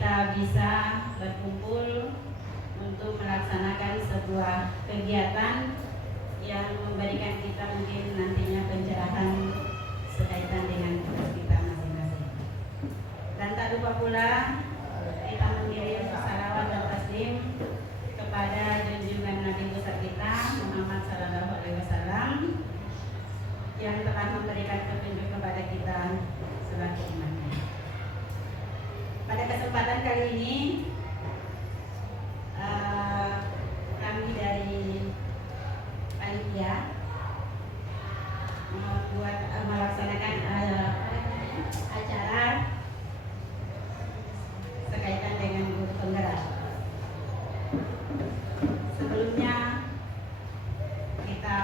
kita bisa berkumpul untuk melaksanakan sebuah kegiatan yang memberikan kita mungkin nantinya pencerahan sekaitan dengan tugas kita masing-masing. Dan tak lupa pula kita mengirim salawat dan taslim kepada junjungan Nabi besar kita Muhammad Sallallahu Alaihi Wasallam yang telah memberikan petunjuk kepada kita selaku umatnya. Pada kesempatan kali ini kami dari panitia melaksanakan acara berkaitan dengan guru penggerak. Sebelumnya kita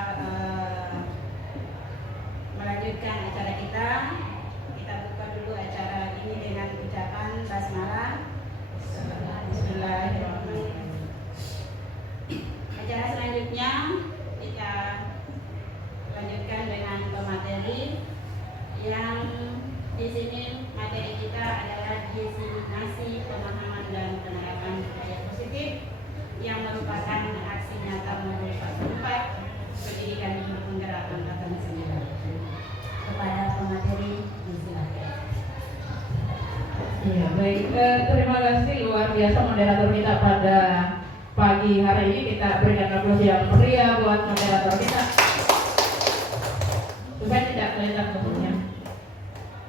melanjutkan acara kita buka dulu acara ini dengan ucapan basmalah. Bismillahirrahmanirrahim. Acara selanjutnya kita lanjutkan dengan pemateri yang di sini materi kita adalah diseminasi pemahaman dan penerapan budaya positif yang merupakan aksi nyata modul 44 pendidikan guru penggerak angkatan 9. Kepada pemateri disilakan. Ya, baik, terima kasih luar biasa moderator kita pada pagi hari ini. Kita berikan aplaus yang meriah buat moderator kita. Supaya tidak kelihatan kosongnya,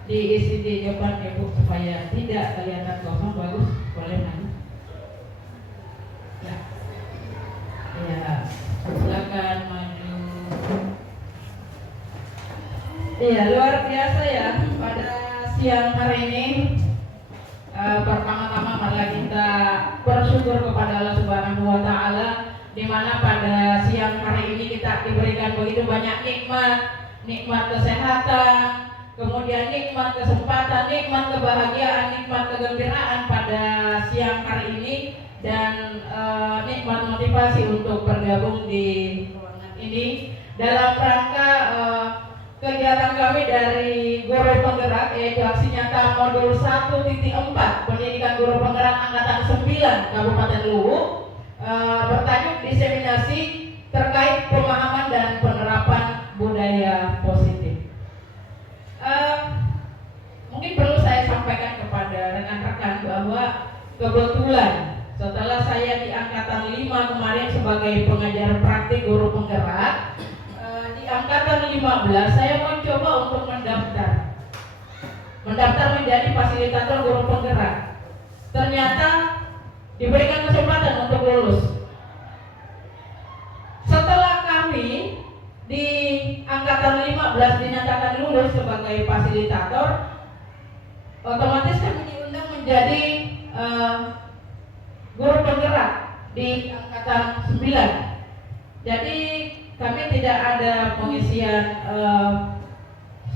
diisi di depan ibu supaya tidak kelihatan kosong. Bagus, boleh kan? Ya, ya, silakan maju. Iya, luar biasa ya pada siang hari ini. Pertama-tama marilah kita bersyukur kepada Allah Subhanahu wa Ta'ala, di mana pada siang hari ini kita diberikan begitu banyak nikmat kesehatan, kemudian nikmat kesempatan, nikmat kebahagiaan, nikmat kegembiraan pada siang hari ini, dan nikmat motivasi untuk bergabung di ruangan ini dalam rangka kegiatan kami dari Guru Penggerak, yaitu aksi nyata modul 1.4 pendidikan guru penggerak angkatan 9 Kabupaten Luwu, bertajuk diseminasi terkait pemahaman dan penerapan budaya positif. Mungkin perlu saya sampaikan kepada rekan-rekan bahwa kebetulan setelah saya di angkatan 5 kemarin sebagai pengajar praktik guru penggerak, angkatan 15 saya mencoba untuk mendaftar menjadi fasilitator guru penggerak. Ternyata diberikan kesempatan untuk lulus. Setelah kami di angkatan 15 dinyatakan lulus sebagai fasilitator, otomatis kami diundang menjadi guru penggerak di angkatan 9. Jadi kami tidak ada pengisian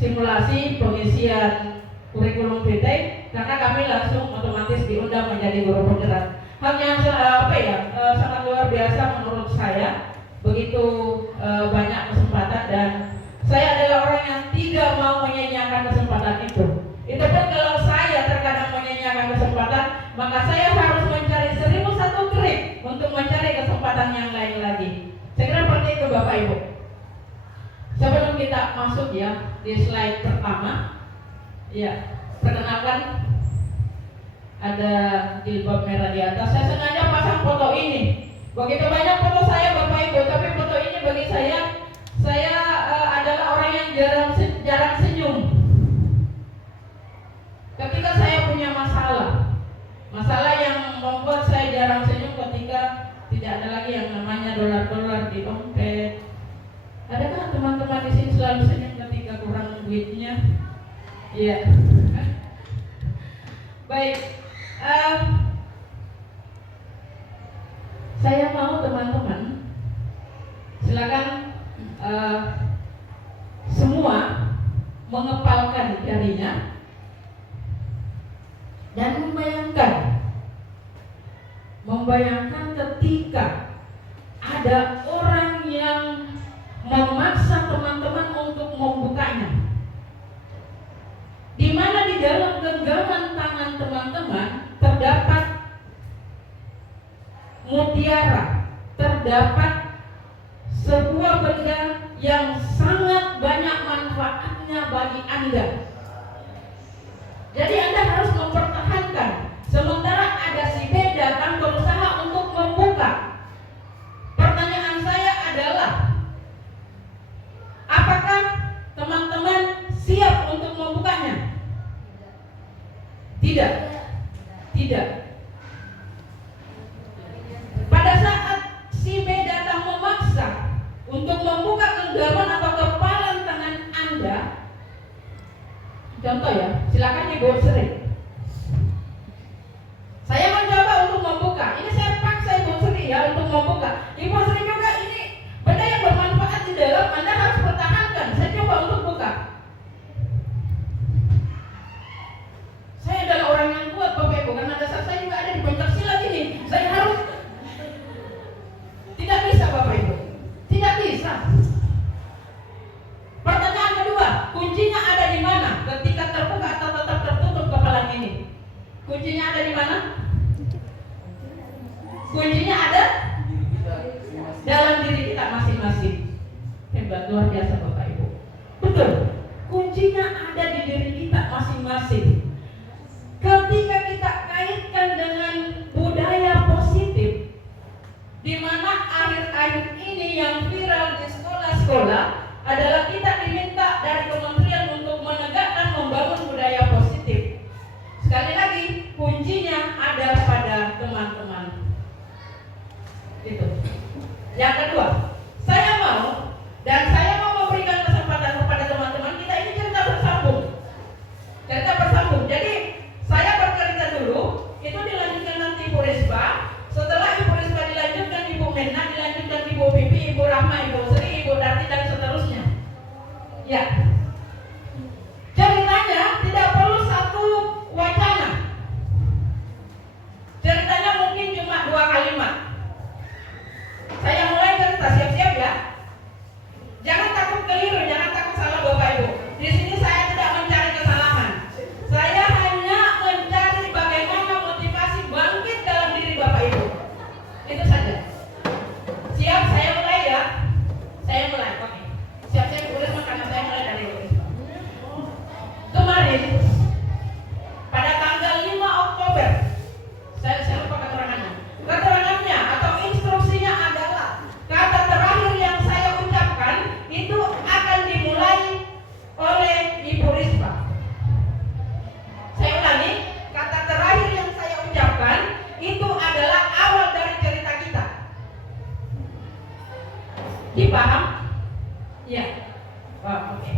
simulasi, pengisian kurikulum vitae, karena kami langsung otomatis diundang menjadi guru penggerak. Hal yang sangat luar biasa menurut saya. Begitu banyak kesempatan, dan saya adalah orang yang tidak mau menyanyiakan kesempatan itu. Itu pun kalau saya terkadang menyanyiakan kesempatan, maka saya harus mencari 1001 trik untuk mencari kesempatan yang lain lagi. Saya kira seperti itu Bapak Ibu. Sebelum kita masuk ya di slide pertama, ya perkenalkan, ada jilbab merah di atas. Saya sengaja pasang foto ini. Begitu banyak foto saya Bapak Ibu, tapi foto ini bagi saya adalah orang yang jarang senyum. Ketika saya punya masalah yang membuat saya jarang senyum, ketika tidak ada lagi yang namanya dolar-dolar di dompet. Adakah teman-teman di sini selalu senyum ketika kurang duitnya? Iya. Baik. Saya mau teman-teman silakan semua mengepalkan jarinya dan membayangkan ketika ada orang yang memaksa teman-teman untuk membukanya, di mana di dalam genggaman tangan teman-teman terdapat mutiara terdapat sebuah benda yang sangat banyak manfaatnya bagi Anda. Jadi Anda harus mempertahankan. Sementara ada si B datang berusaha untuk membuka. Pertanyaan saya adalah, apakah teman-teman siap untuk membukanya? Tidak. Tidak. Pada saat si B datang memaksa untuk membuka genggaman atau kepalan tangan Anda, contoh ya, silakan Ibu Sri. Saya mencoba untuk membuka. Ini saya paksa Ibu Sri ya untuk membuka. Ibu Sri juga, ini benda yang bermanfaat di dalam, Anda harus pertahankan. Saya coba untuk buka. Saya adalah orang yang kuat, Bapak Ibu, karena dasar saya juga ada di Pencaksilat ini. Saya harus. Tidak bisa, Bapak Ibu. Tidak bisa. Pertanyaan kedua, kuncinya ada di mana ketika terbuka atau tetap tertutup kepalan ini? Kuncinya ada di mana? Kuncinya ada dalam diri kita masing-masing. Hebat, luar biasa Bapak Ibu. Betul. Kuncinya ada di diri kita masing-masing. Ketika kita kaitkan dengan budaya positif, di mana akhir-akhir ini yang viral di sekolah-sekolah adalah kita diminta dari kementerian untuk menegakkan membangun budaya positif. Sekali lagi, kuncinya ada pada teman-teman. Itu. Yang kedua, saya mau memberikan kesempatan kepada teman-teman kita ini cerita bersambung. Cerita bersambung. Jadi saya bercerita dulu, itu dilanjutkan nanti Ibu Rispa. Setelah Ibu Rispa dilanjutkan Ibu Mena, dilanjutkan Ibu Bibi, Ibu Rahma, Ibu Sri, Ibu Darti, dan seterusnya. Ya. Ceritanya tidak perlu satu wacana. Ceritanya mungkin cuma 2 kalimat. Saya mulai cerita, siap-siap ya. Jangan takut keliru, jangan takut salah Bapak Ibu. Di sini saya tidak mencari kesalahan. Saya hanya mencari bagaimana motivasi bangkit dalam diri Bapak Ibu. Itu saja. Siap, saya mulai ya. Saya mulai, oke. Siap-siap boleh karena saya mulai dari ini. Kemarin pada tanggal 5 Oktober, saya lupa keterangannya. Keterangannya atau instruksinya adalah kata terakhir yang saya ucapkan itu akan dimulai oleh Ibu Rispa. Saya ulangi, kata terakhir yang saya ucapkan itu adalah awal dari cerita kita. Dipaham? Ya. Oh, oke.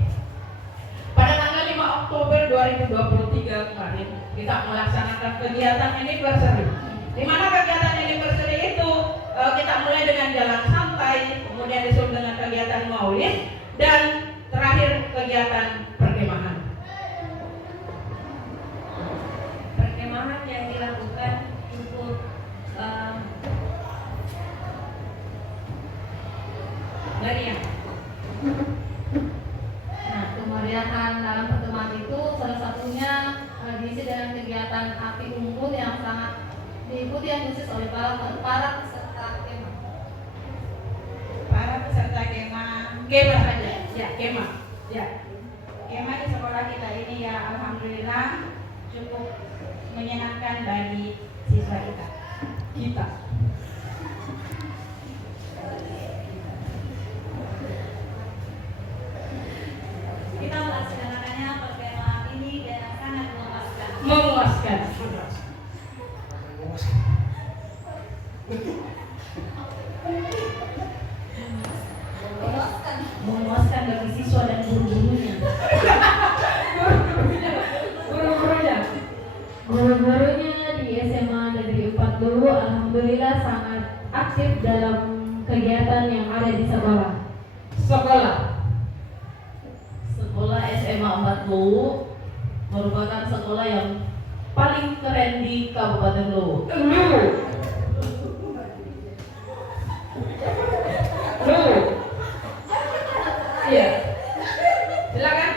Pada tanggal 5 Oktober 2023 kemarin kita melaksanakan kegiatan anniversary. Di mana kegiatan anniversary itu kita mulai dengan jalan santai, kemudian disusul dengan kegiatan maulid, dan terakhir kegiatan perkemahan. Perkemahan yang dilakukan cukup meriah. Nah, kemeriahan dalam pertemuan itu salah satunya diisi dengan kegiatan api unggun yang sangat diikuti yang khusus oleh para peserta kemah. Para peserta kemah saja, ya kemah, ya kemah di sekolah kita ini ya alhamdulillah cukup menyenangkan bagi siswa kita. Kita melaksanakannya perkemahan ini dengan sangat Memuaskan. Memuaskan bagi siswa dan guru-gurunya. Guru-gurunya di SMA Negeri 4 Luwu alhamdulillah sangat aktif dalam kegiatan yang ada di sekolah. Sekolah SMA 4 Luwu merupakan sekolah yang paling keren di Kabupaten Luwu. Iya. Silakan.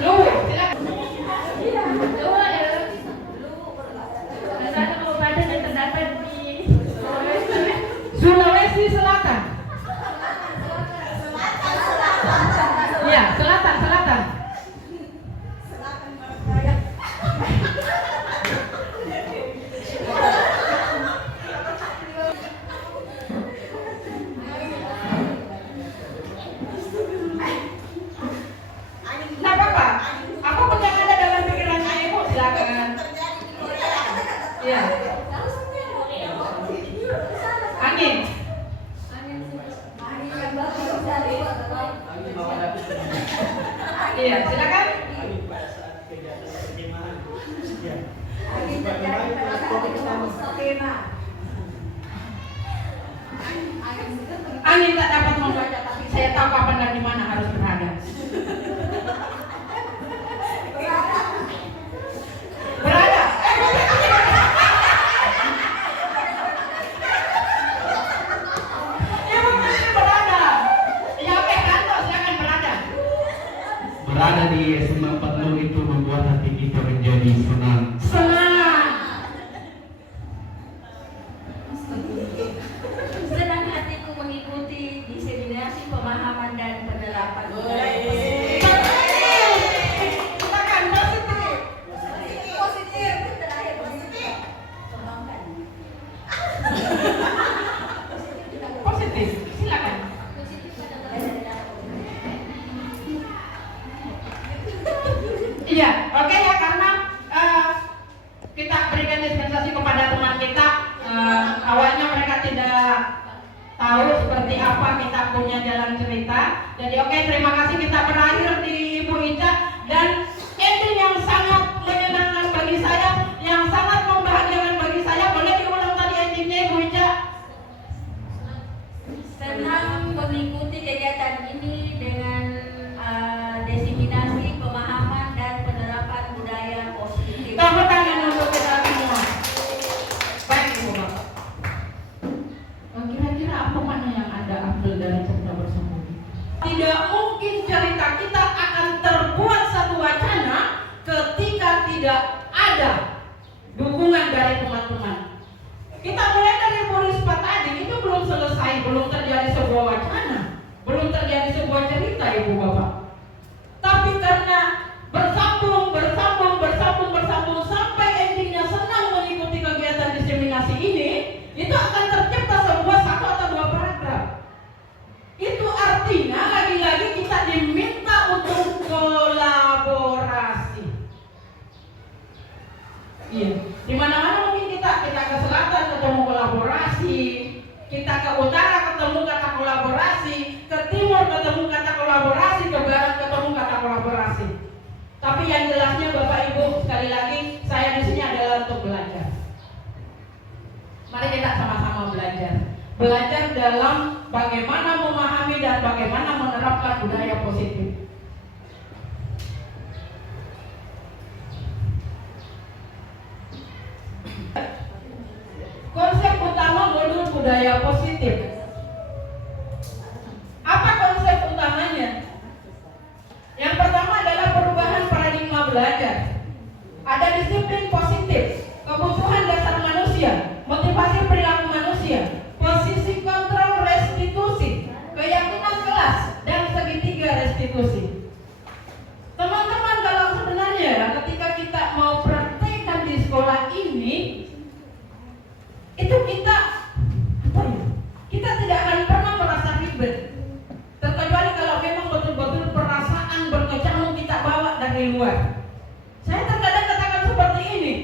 Lu, silakan. kegiatan perkemahan. Ya. Angin tak dapat membaca, tapi saya tahu kapan dan di mana harus berada. Berada. Ya bukan berada. Ya oke, kantor silakan berada. Berada di SMA 40 itu membuat hati kita menjadi senang. Senang. Senang hatiku mengikuti diseminasi pemahaman dan penerapan budaya Positif. Silakan positif. positif. Terakhir positif. Kembangkan. Positif. Silakan. Iya, oke ya, karena kita berikan dispensasi kepada teman kita. Awalnya mereka tidak tahu seperti apa kita punya jalan cerita. Jadi oke, terima kasih, kita berakhir di Ibu Ica dan ending yang sangat menyenangkan bagi saya, yang sangat membahagiakan bagi saya. Boleh diulang tadi endingnya, Ibu Ica? Senang mengikuti kegiatan ini dengan diseminasi pemahaman dan penerapan budaya positif. Tepuk tangan untuk kita semua. Baik, Ibu Bapak. Kira-kira apa mana yang Anda ambil dari cerita bersembunyi? Tidak mungkin cerita kita akan terbuat satu wacana ketika tidak ada dukungan dari teman-teman. Kita mulai dari Bu Rispa tadi, itu belum selesai, belum terjadi sebuah wacana, belum terjadi sebuah cerita, Ibu Bapak. Tapi karena bersambung sampai endingnya senang mengikuti kegiatan diseminasi ini, itu akan tercipta sebuah satu atau dua paragraf. Itu artinya lagi-lagi kita diminta untuk kolaborasi. Iya, di mana-mana mungkin kita ke selatan ketemu kolaborasi, kita ke utara ketemu kata kolaborasi, ke timur ketemu kata kolaborasi, ke barat ketemu kata kolaborasi. Tapi yang jelasnya Bapak Ibu, sekali lagi saya di sini adalah untuk belajar. Mari kita sama-sama belajar. Belajar dalam bagaimana memahami dan bagaimana menerapkan budaya positif. Konsep utama modul budaya positif. Apa konsep utamanya? Yang pertama adalah perubahan paradigma belajar. Ada disiplin positif, kebutuhan dasar manusia, motivasi perilaku manusia, posisi kontrol restitusi, keyakinan kelas, dan segitiga restitusi. Teman-teman, kalau sebenarnya ketika kita mau praktekkan di sekolah ini, itu kita tidak akan pernah merasa ribet, terkecuali kalau memang betul-betul perasaan berkecamuk kita bawa dari luar. Saya terkadang katakan seperti ini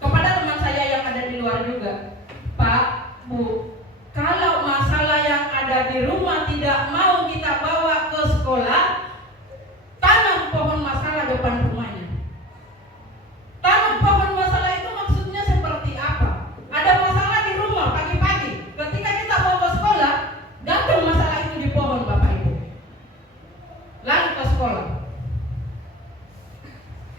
kepada teman saya yang ada di luar juga, Pak, Bu, kalau masalah yang ada di rumah tidak mau kita bawa ke sekolah, tanam pohon masalah depan rumahnya. Tanam pohon masalah itu maksudnya seperti apa? Ada masalah di rumah pagi-pagi, ketika kita mau ke sekolah, gantung masalah itu di pohon, Bapak Ibu. Lalu ke sekolah.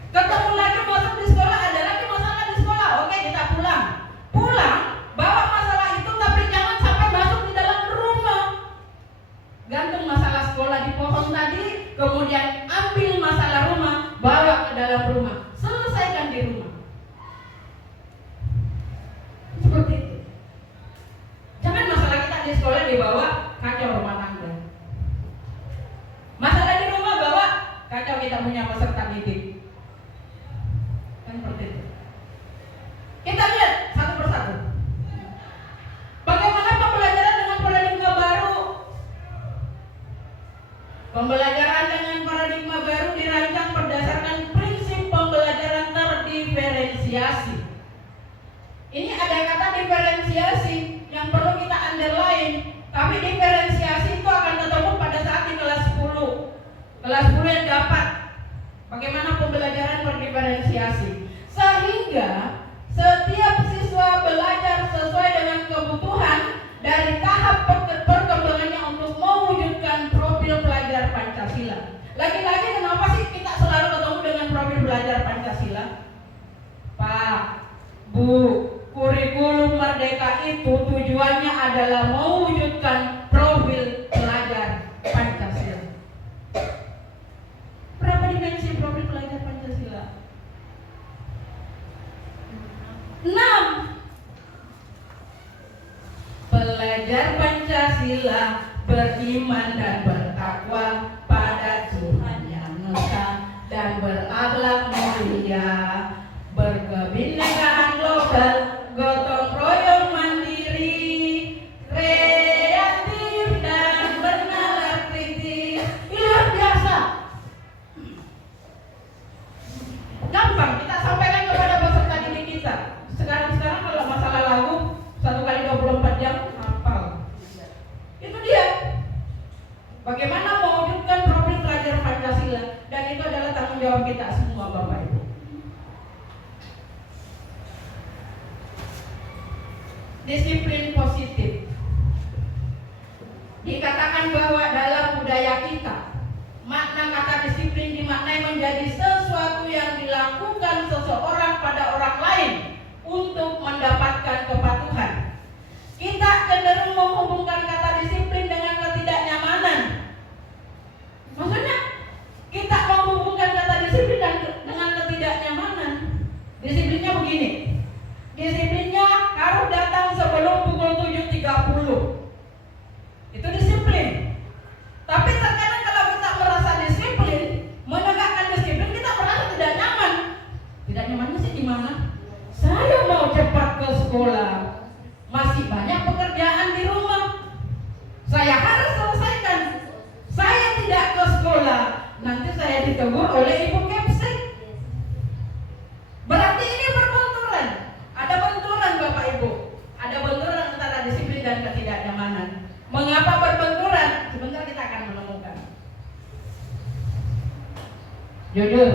Ketemu lagi masuk di sekolah, ada lagi masalah di sekolah. Oke, kita pulang. Pulang, bawa masalah itu, tapi jangan sampai masuk di dalam rumah. Gantung masalah sekolah di pohon tadi, kemudian ambil masalah rumah, bawa ke dalam rumah. Selesaikan di rumah. Seperti itu. Jangan masalah kita di sekolah dibawa kacau rumah tangga. Masalah di rumah bawa kacau kita punya peserta didik. Kan seperti itu. Kita lihat satu persatu. Bagaimana pembelajaran dengan paradigma baru? Pembelajaran dengan paradigma baru dirancang berdasarkan prinsip pembelajaran terdiferensiasi. Ini ada kata diferensiasi yang perlu kita underline. Tapi diferensiasi itu akan ketemu pada saat di kelas 10. Kelas 10 yang dapat. Bagaimana Ibu, kurikulum Merdeka itu tujuannya adalah mewujudkan profil pelajar Pancasila. Berapa dimensi profil pelajar Pancasila? 6. Pelajar Pancasila beriman dan bertakwa pada Tuhan Yang Esa dan berakhlak mulia, berkebinekaan lokal, gotong royong mandiri, kreatif dan bernalar kritis. Luar biasa. Gampang kita sampaikan kepada peserta didik kita. Sekarang kalau masalah lagu 1 kali 24 jam hafal. Itu dia. Bagaimana mewujudkan profil pelajar Pancasila, dan itu adalah tanggung jawab kita semua Bapak Ibu. Disiplin positif. Dikatakan bahwa dalam budaya kita, makna kata disiplin dimaknai menjadi sesuatu yang dilakukan seseorang pada orang lain untuk mendapatkan kepatuhan. Kita cenderung menghubungkan kata disiplin dengan ketidaknyamanan. Maksudnya, kita menghubungkan kata disiplin dengan ketidaknyamanan. Disiplinnya begini. Disiplinnya harus datang sebelum pukul 7.30. Itu disiplin. Tapi terkadang kalau kita merasa disiplin, menegakkan disiplin, kita merasa tidak nyaman. Tidak nyamannya sih di mana? Saya mau cepat ke sekolah, masih banyak pekerjaan di rumah, saya harus selesaikan. Saya tidak ke sekolah, nanti saya ditegur oleh Ibu Kepsek. Berarti ini berbenturan. Ada benturan Bapak Ibu. Ada benturan antara disiplin dan ketidaknyamanan. Mengapa berbenturan? Sebentar kita akan menemukan. Jujur,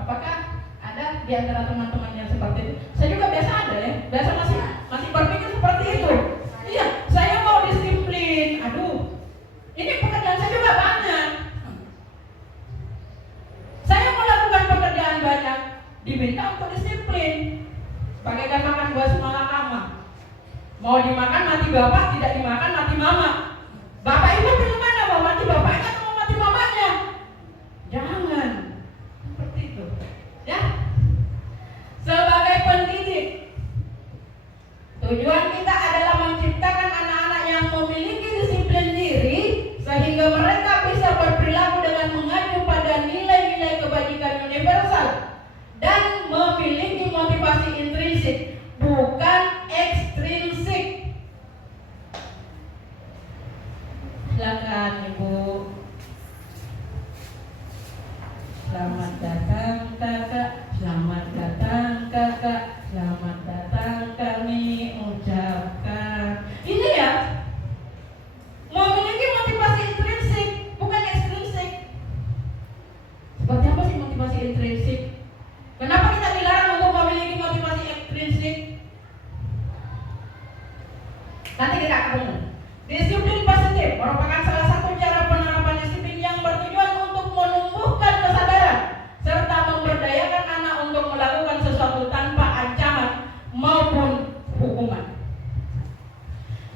apakah ada di antara teman-teman yang seperti itu? Saya juga biasa ada ya. Biasa masih berpikir seperti itu. Iya, saya mau disiplin. Aduh, ini pekerjaan saya juga banyak. Saya mau lakukan pekerjaan banyak, diminta untuk disiplin. Bagaikan makan buah semalakama. Mau dimakan mati bapak, tidak dimakan mati mama. Bapak ibu pilih mana, mau mati bapaknya atau mau mati mamanya? Jangan seperti itu, ya. Sebagai pendidik, tujuan kita adalah menciptakan anak-anak yang memiliki disiplin diri sehingga mereka bisa berperilaku dengan mengacu pada nilai-nilai kebajikan universal dan memiliki motivasi intrinsik, bukan ekstrinsik. Silakan Ibu. Selamat datang kakak, selamat datang kakak, selamat datang kami ucapkan. Ini ya, memiliki motivasi intrinsik, bukan ekstrinsik. Seperti apa sih motivasi intrinsik? Kenapa kita dilarang untuk memiliki motivasi ekstrinsik? Nanti kita akan ngomong. Disiplin positif merupakan salah satu cara penerapan disiplin yang bertujuan untuk menumbuhkan kesadaran serta memberdayakan anak untuk melakukan sesuatu tanpa ancaman maupun hukuman.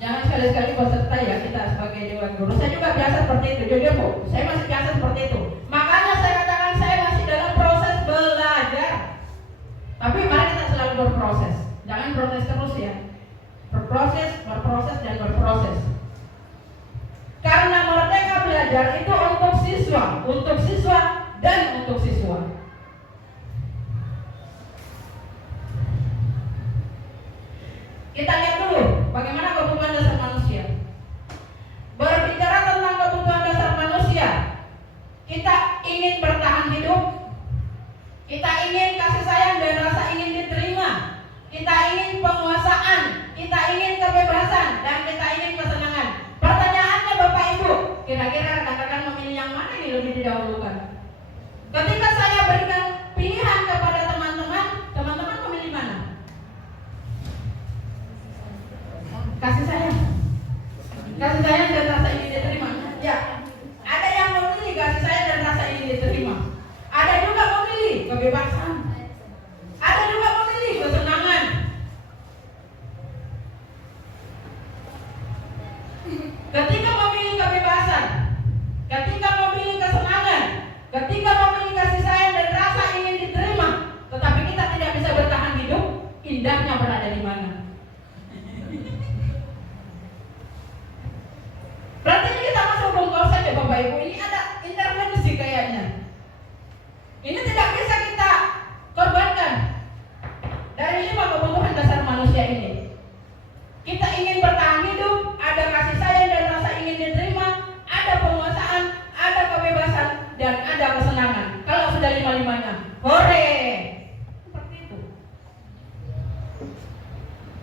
Jangan sekali-sekali peserta ya, kita sebagai dewan guru. Saya juga biasa seperti itu, jujur Bu. Saya masih biasa seperti itu. Makanya saya katakan saya masih dalam proses belajar. Tapi mari kita selalu berproses. Jangan protes terus ya. Berproses, dan berproses. Karena Merdeka Belajar itu untuk siswa dan untuk siswa. Kita lihat dulu bagaimana kebutuhan dasar manusia. Berbicara tentang kebutuhan dasar manusia, kita ingin bertahan hidup, kita ingin kasih sayang dan rasa ingin diterima, kita ingin penguasaan, kita ingin kebebasan, dan kita ingin kesenangan. Pertanyaannya Bapak Ibu, kira-kira rekan-rekan memilih yang mana yang lebih didahulukan? Ketika saya berikan pilihan kepada teman-teman, teman-teman memilih mana? Kasih sayang dan rasa ingin diterima. Ya, ada yang memilih kasih sayang dan rasa ingin diterima. Ada juga memilih kebebasan. Ada juga memilih kesenangan. kalimatnya, hore. Seperti itu.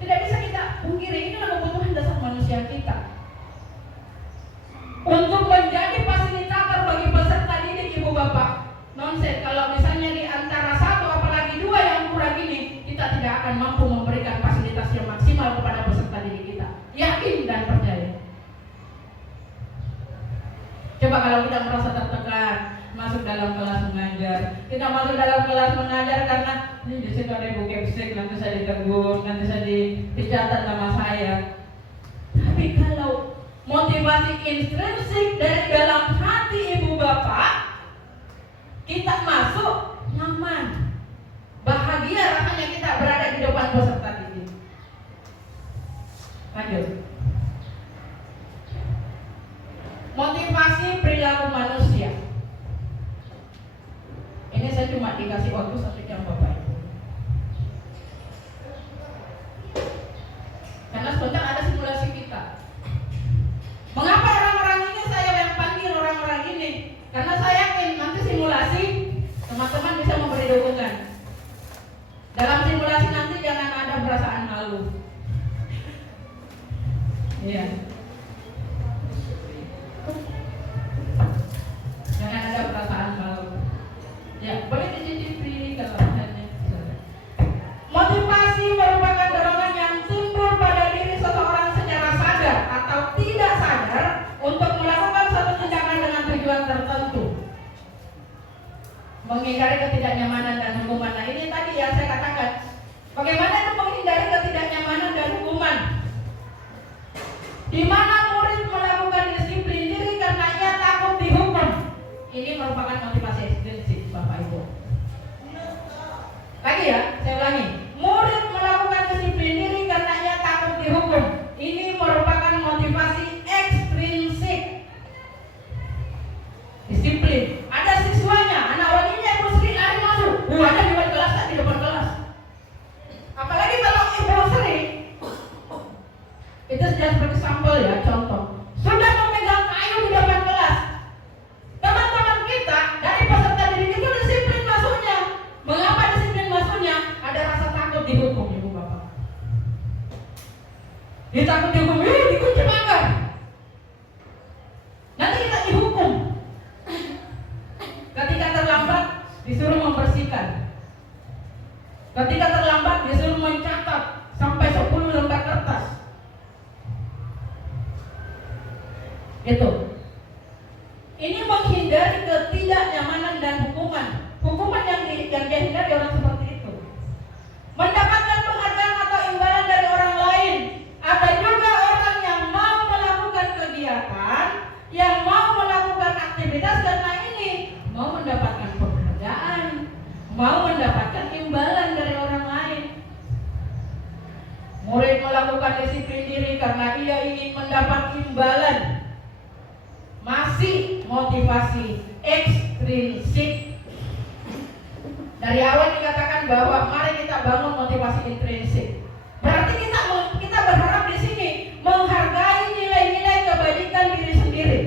Tidak bisa kita pungkiri, ini adalah kebutuhan dasar manusia kita. Untuk menjadi fasilitator bagi peserta didik ibu bapak, nonsen kalau misalnya di antara satu apalagi dua yang kurang ini, kita tidak akan mampu memberikan fasilitas yang maksimal kepada peserta didik kita. Yakin dan percaya. Coba kalau kita merasa tertekan masuk dalam kelas mengajar, kita masuk dalam kelas mengajar karena ini di situ ada ibu kepsek, nanti saya ditegur, nanti saya dicatat nama saya. Tapi kalau motivasi intrinsik dari dalam hati ibu bapak, kita masuk nyaman, bahagia rasanya kita berada di depan peserta didik. Lanjut. Motivasi perilaku manusia. Ini saya cuma dikasih waktu 1 jam Bapak Ibu. Karena sebentar ada simulasi kita. Mengapa orang-orang ini saya yang panggil orang-orang ini? Karena saya yakin nanti simulasi teman-teman bisa memberi dukungan. Dalam simulasi nanti jangan ada perasaan malu. Iya. Jangan ada perasaan malu. Ya, boleh dicicipi kalau misalnya. Motivasi merupakan dorongan yang timbul pada diri seseorang secara sadar atau tidak sadar untuk melakukan suatu tindakan dengan tujuan tertentu. Menghindari ketidaknyamanan dan hukuman. Nah, ini tadi yang saya katakan. Bagaimana itu menghindari ketidaknyamanan dan hukuman? Di mana murid melakukan disiplin diri karena ia takut dihukum. Ini merupakan motivasi ekstrinsik Bapak Ibu. Lagi ya, saya ulangi. Murid melakukan disiplin diri karena ia takut dihukum. Ini merupakan motivasi ekstrinsik. Disiplin. Ada siswanya, anak walinya Ibu Sri lari masuk. Ada di depan kelas, di depan kelas. Apalagi kalau Ibu Sri, itu sudah seperti sampel ya, contoh. Sudah memegang kayu di depan kelas. Teman-teman kita dari peserta didik itu disiplin masuknya. Mengapa disiplin masuknya? Ada rasa takut dihukum, Ibu Bapak. Ditakut dihukum, dikunci pagar. Nanti kita dihukum. Ketika terlambat disuruh membersihkan. Ketika terlambat disuruh mencatat sampai 10 lembar kertas. Itu. Ini menghindari ketidaknyamanan dan hukuman. Hukuman yang dihindari orang seperti itu. Mendapatkan penghargaan atau imbalan dari orang lain. Ada juga orang yang mau melakukan kegiatan, yang mau melakukan aktivitas karena ini mau mendapatkan penghargaan, mau mendapatkan imbalan dari orang lain. Murid melakukan disiplin diri karena ia ingin mendapat imbalan. Masih motivasi ekstrinsik. Dari awal dikatakan bahwa mari kita bangun motivasi intrinsik. Berarti kita berharap di sini menghargai nilai-nilai kebajikan diri sendiri.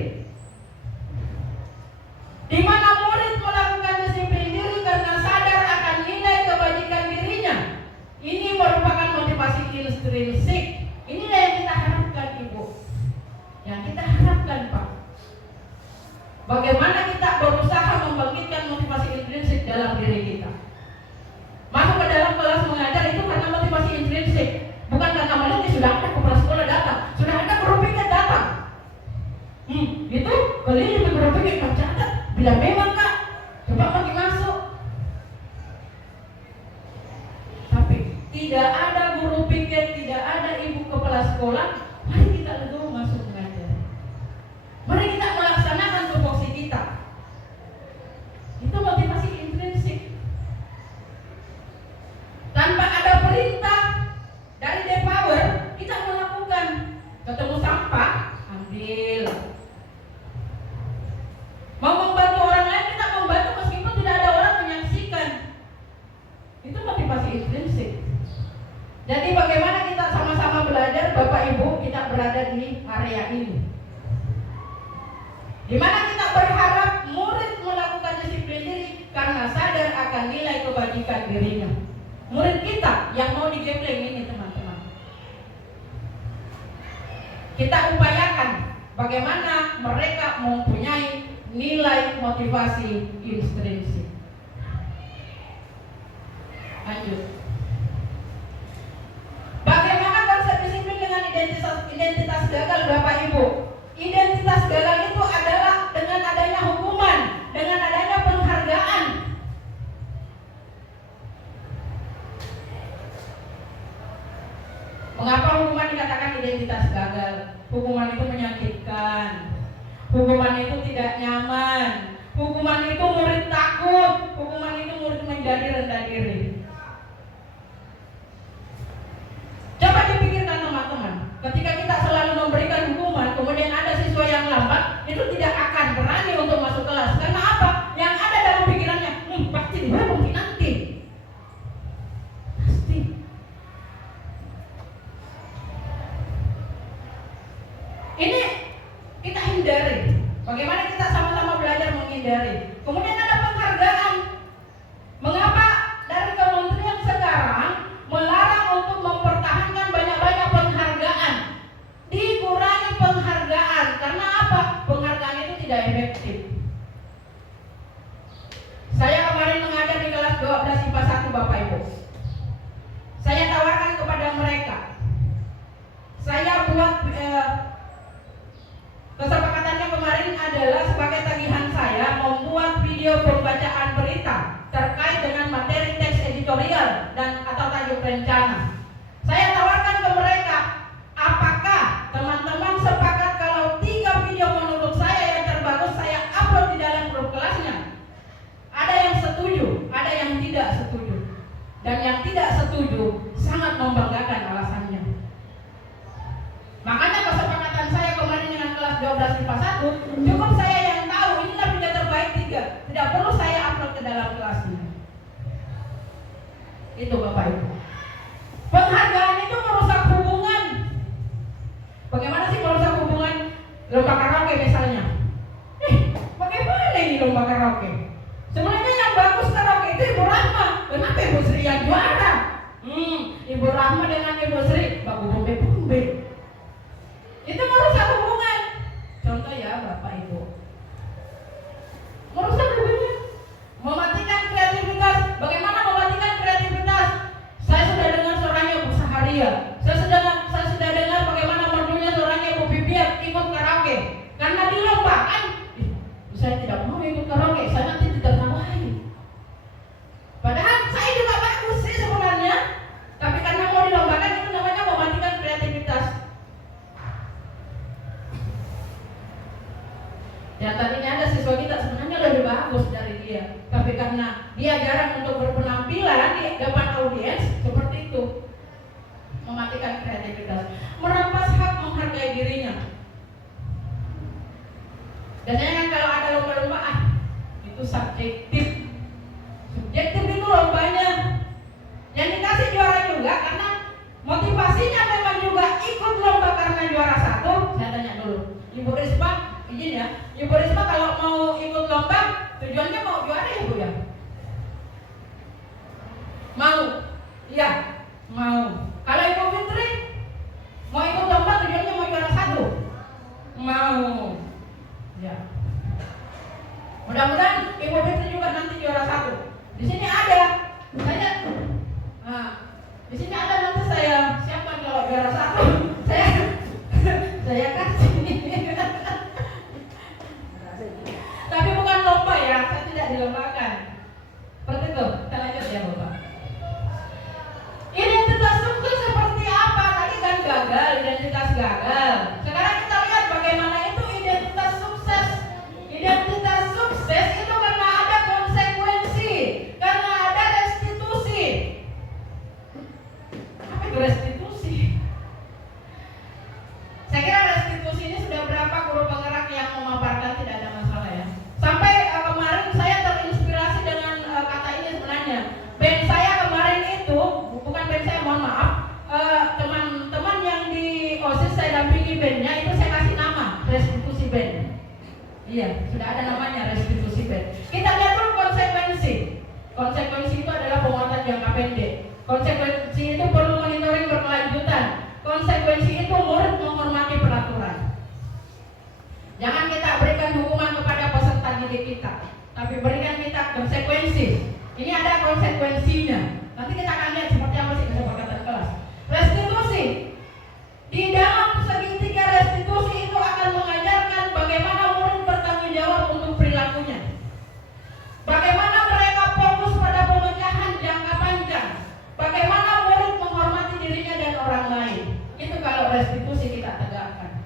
Di mana murid melakukan disiplin diri karena sadar akan nilai kebajikan dirinya. Ini merupakan motivasi intrinsik. Inilah yang kita harapkan, Ibu. Yang kita harapkan, Pak. Bagaimana kita berusaha membangkitkan motivasi intrinsik dalam diri kita. Masuk ke dalam kelas mengajar itu karena motivasi intrinsik. Bukan karena meneliti sudah ada kepala sekolah datang, sudah ada guru pikir datang. Itu keliling guru pikir mencatat. Bila memang Kak, coba makin masuk. Tapi tidak ada guru pikir, tidak ada ibu kepala sekolah. Mari kita legowo masuk mengajar. Mari kita melaksanakan tupoksi kita. Itu motivasi intrinsik. Tanpa ada perintah dari Depower, kita melakukan. Ketemu sampah, ambil. Mau membantu orang lain, kita membantu meskipun tidak ada orang menyaksikan. Itu motivasi intrinsik. Jadi bagaimana kita sama-sama belajar, Bapak Ibu, kita berada di area ini. Di mana kita berharap murid melakukan disiplin diri karena sadar meningkatkan nilai kebajikan dirinya. Murid kita yang mau digembleng ini teman-teman, kita upayakan bagaimana mereka mempunyai nilai motivasi intrinsik. Lanjut. Bagaimana konsep disiplin dengan identitas gagal, Bapak Ibu? Identitas gagal itu adalah dengan adanya hukuman, dengan adanya penghargaan. Mengapa hukuman dikatakan identitas gagal? Hukuman itu menyakitkan, hukuman itu tidak nyaman, hukuman itu murid takut, hukuman itu murid menjadi rendah diri. Coba dipikirkan teman-teman, ketika kita selalu memberikan hukuman, kemudian ada siswa yang lambat, itu tidak akan berani untuk masuk kelas. Karena apa? Yang ada dalam pikirannya, pasti dia mungkin nanti. Pasti. Ini kita hindari. Bagaimana kita sama-sama belajar menghindari. Kemudian ada penghargaan. Mengapa dari kementerian sekarang melarang untuk mempertahankan banyak-banyak penghargaan? Dikurangi penghargaan. Karena apa? Penghargaan itu tidak efektif. Saya kemarin mengajar di kelas 12 IPA 1, Bapak Ibu. Saya tawarkan kepada mereka, saya buat kesepakatannya kemarin adalah sebagai tagihan saya membuat video pembacaan berita terkait dengan materi teks editorial dan atau tajuk rencana. Saya tawarkan ke mereka, apakah teman-teman sepakat kalau 3 video menurut saya yang terbagus saya upload di dalam grup kelasnya? Ada yang setuju, ada yang tidak setuju. Dan yang tidak setuju sangat membanggakan alasannya. Makanya kesepakatan saya kemarin dengan kelas 12 IPA 1, cukup saya yang tahu inilah video terbaik 3. Tidak perlu saya upload ke dalam kelasnya. Itu Bapak Ibu. Penghargaan itu merusak hubungan. Bagaimana sih merusak hubungan? Lomba karaoke misalnya. Bagaimana ini lomba karaoke? Sebenarnya yang bagus karaoke itu Ibu Rahma. Kenapa Ibu Sri yang juara? Ibu Rahma dengan Ibu Sri baku bombe-bombe. Itu merusak hubungan. Contoh ya Bapak Ibu, merusak hubungan, mematikan kreativitas. Bagaimana mematikan kreativitas? Saya sudah dengar suaranya Bu Saharia. Saya sudah dengar bagaimana merdunya suaranya Bu Bibiat ikut karaoke. Karena dilombakan, saya tidak mau ikut karaoke. Saya nanti ditertawain. Padahal saya juga bagus sih sebenarnya, tapi karena mau dilombakan itu namanya mematikan kreativitas. Ya tadinya ada siswa kita sebenarnya lebih bagus dari dia, tapi karena dia jarang untuk berpenampilan di depan audiens seperti itu, mematikan kreativitas, merampas hak menghargai dirinya. Biasanya kan kalau ada lomba-lomba, itu subjektif. Subjektif itu lombanya. Yang dikasih juara juga karena motivasinya memang juga ikut lomba karena juara 1. Saya tanya dulu, Ibu Risma, izin ya, Ibu Risma kalau mau ikut lomba tujuannya mau juara ya Bu ya? Mau? Iya, mau. Kalau Ibu Fitri mau ikut lomba tujuannya mau juara 1? Mau. Ya. Mudah-mudahan Ibu Fitri juga nanti juara 1. Di sini ada, di sini ada nanti saya siapkan kalau juara 1, saya kasih. Tapi bukan lomba ya, saya tidak dilombakan. Seperti itu, kita lanjut ya Bapak. Identitas sukses seperti apa? Tadi kan gagal, identitas gagal. Sekarang kita lihat bagaimana itu identitas sukses. Identitas sukses itu karena ada konsekuensi, karena ada restitusi. Apa itu restitusi? Saya kira restitusi ini sudah berapa guru penggerak yang memaparkan, tidak ada masalah ya. Sampai kemarin saya terinspirasi dengan kata ini sebenarnya. Band saya kemarin itu, bukan band saya, mohon maaf, teman-teman yang di OSIS saya dampingi bandnya itu saya kasih nama restitusi band. Iya, sudah ada namanya restitusi band. Kita lihat dulu konsekuensi. Konsekuensi itu adalah penguatan jangka pendek. Konsekuensi itu perlu monitoring berkelanjutan. Konsekuensi itu murid menghormati peraturan. Jangan kita berikan hukuman kepada peserta didik kita, tapi berikan kita konsekuensi. Ini ada konsekuensinya. Nanti kita akan lihat seperti apa sih kesepakatan kelas. Restitusi. Di dalam segitiga restitusi itu akan mengajarkan bagaimana murid bertanggung jawab untuk perilakunya. Bagaimana mereka fokus pada pemecahan jangka panjang. Bagaimana murid menghormati dirinya dan orang lain. Itu kalau restitusi kita tegakkan.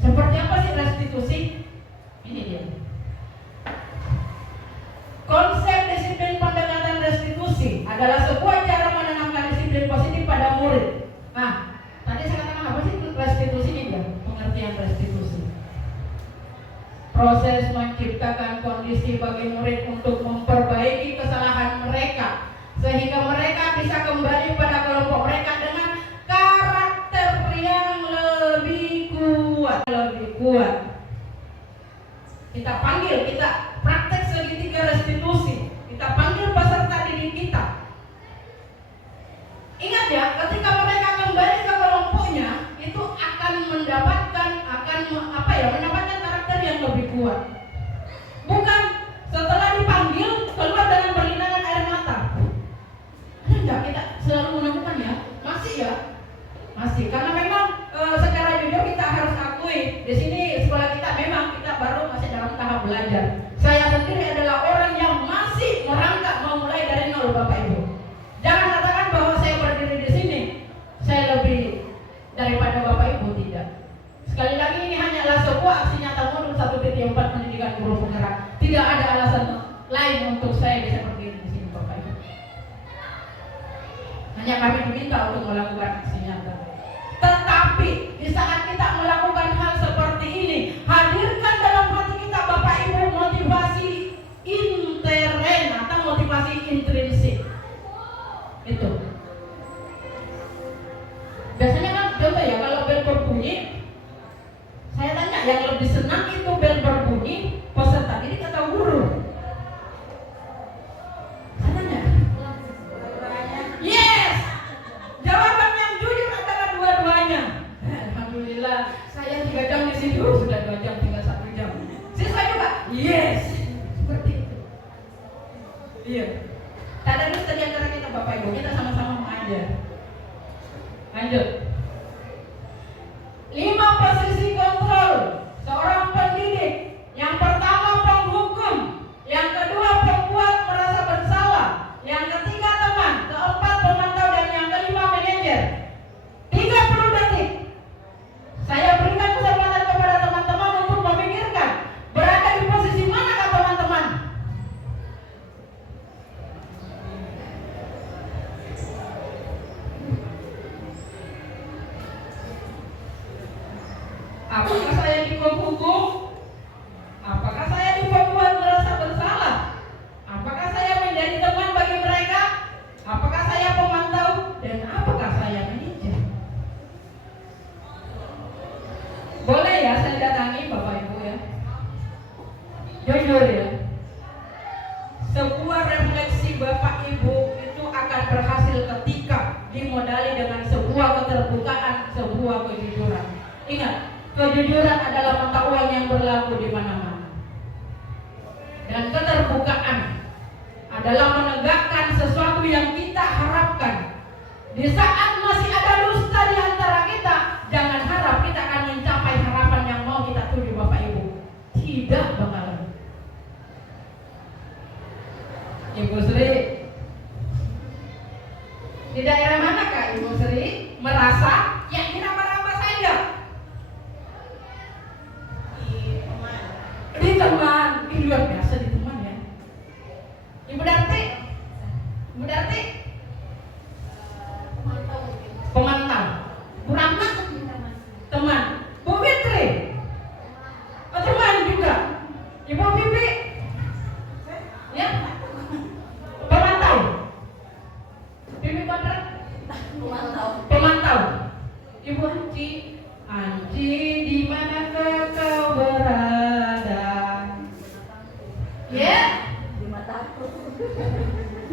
Seperti apa sih restitusi? Ini dia. Konsep disiplin pendekatan restitusi adalah sebuah cara menanamkan disiplin positif pada murid. Nah, tadi saya katakan apa sih restitusi ini dia? Pengertian restitusi. Proses menciptakan kondisi bagi murid untuk memperbaiki kesalahan mereka sehingga mereka bisa kembali pada kelompok mereka dengan karakter yang lebih kuat. Kita panggil, kita praktek segitiga restitusi. Kita panggil peserta didik kita. Ingat ya, ketika mereka kembali ke kelompoknya, itu akan mendapatkan mendapatkan karakter yang lebih kuat. Bukan setelah dipanggil keluar dengan berlinangan air mata. Enggak, kita selalu menemukan ya, masih karena memang secara jujur kita harus akui di sini sekolah kita memang kita baru masih dalam tahap belajar. Saya sendiri adalah orang yang masih merangkak memulai dari nol, Bapak Ibu. Jangan katakan bahwa saya berdiri di sini saya lebih daripada Bapak Ibu, tidak. Sekali lagi ini hanyalah sebuah aksi nyata modul 1.4 pendidikan guru penggerak. Tidak ada alasan lain untuk saya bisa berdiri di sini, Bapak Ibu. Hanya kami diminta untuk melakukan aksi nyata. Tetapi di saat kita melakukan hal seperti ini, hadirkan dalam hati kita, Bapak Ibu, motivasi intern atau motivasi intrinsik. Itu. Biasanya kan coba ya, kalau bel berbunyi, saya tanya yang lebih senang itu bel berbunyi peserta didik atau guru? Saya tanya. Yes. Jawaban yang jujur adalah dua-duanya. Alhamdulillah, saya 3 jam di sini sudah 2 jam, tinggal 1 jam. Siswa juga, yes. Seperti itu. Iya. Tadarus tadi antara kita Bapak Ibu, kita sama-sama mengajar. Lanjut. 5 posisi kontrol seorang pendidik. Yang pertama penghukum, yang kedua pembuat merasa bersalah, yang ketiga teman, keempat pemantau, dan yang kelima manajer. 30 detik. Saya berikan kesempatan kepada teman-teman untuk memikirkan berada di posisi manakah teman-teman. Apakah saya dihukum? Apakah saya dibuat merasa bersalah? Apakah saya menjadi teman bagi mereka? Apakah saya pemantau? Dan apakah saya manajer? Boleh ya saya datangi Bapak Ibu ya? Jujur ya, sebuah refleksi Bapak Ibu itu akan berhasil ketika dimodali dengan sebuah keterbukaan, sebuah kejujuran. Ingat, kejujuran adalah mata uang yang berlaku di mana-mana. Dan keterbukaan adalah menegakkan sesuatu yang kita harapkan. Di saat masih ada dusta di antara kita, jangan harap kita akan mencapai harapan yang mau kita tuju, Bapak Ibu. Tidak bakalan. Ibu Sri, di daerah manakah Ibu Sri merasa yang diraba-raba saya? Di teman, ini luar biasa di teman ya. Ibu Darti, pemantau. Bu Rahmat, teman. Bu Fitri, teman juga. Ibu Bibi, ya, pemantau. Bibi Kodrat, pemantau.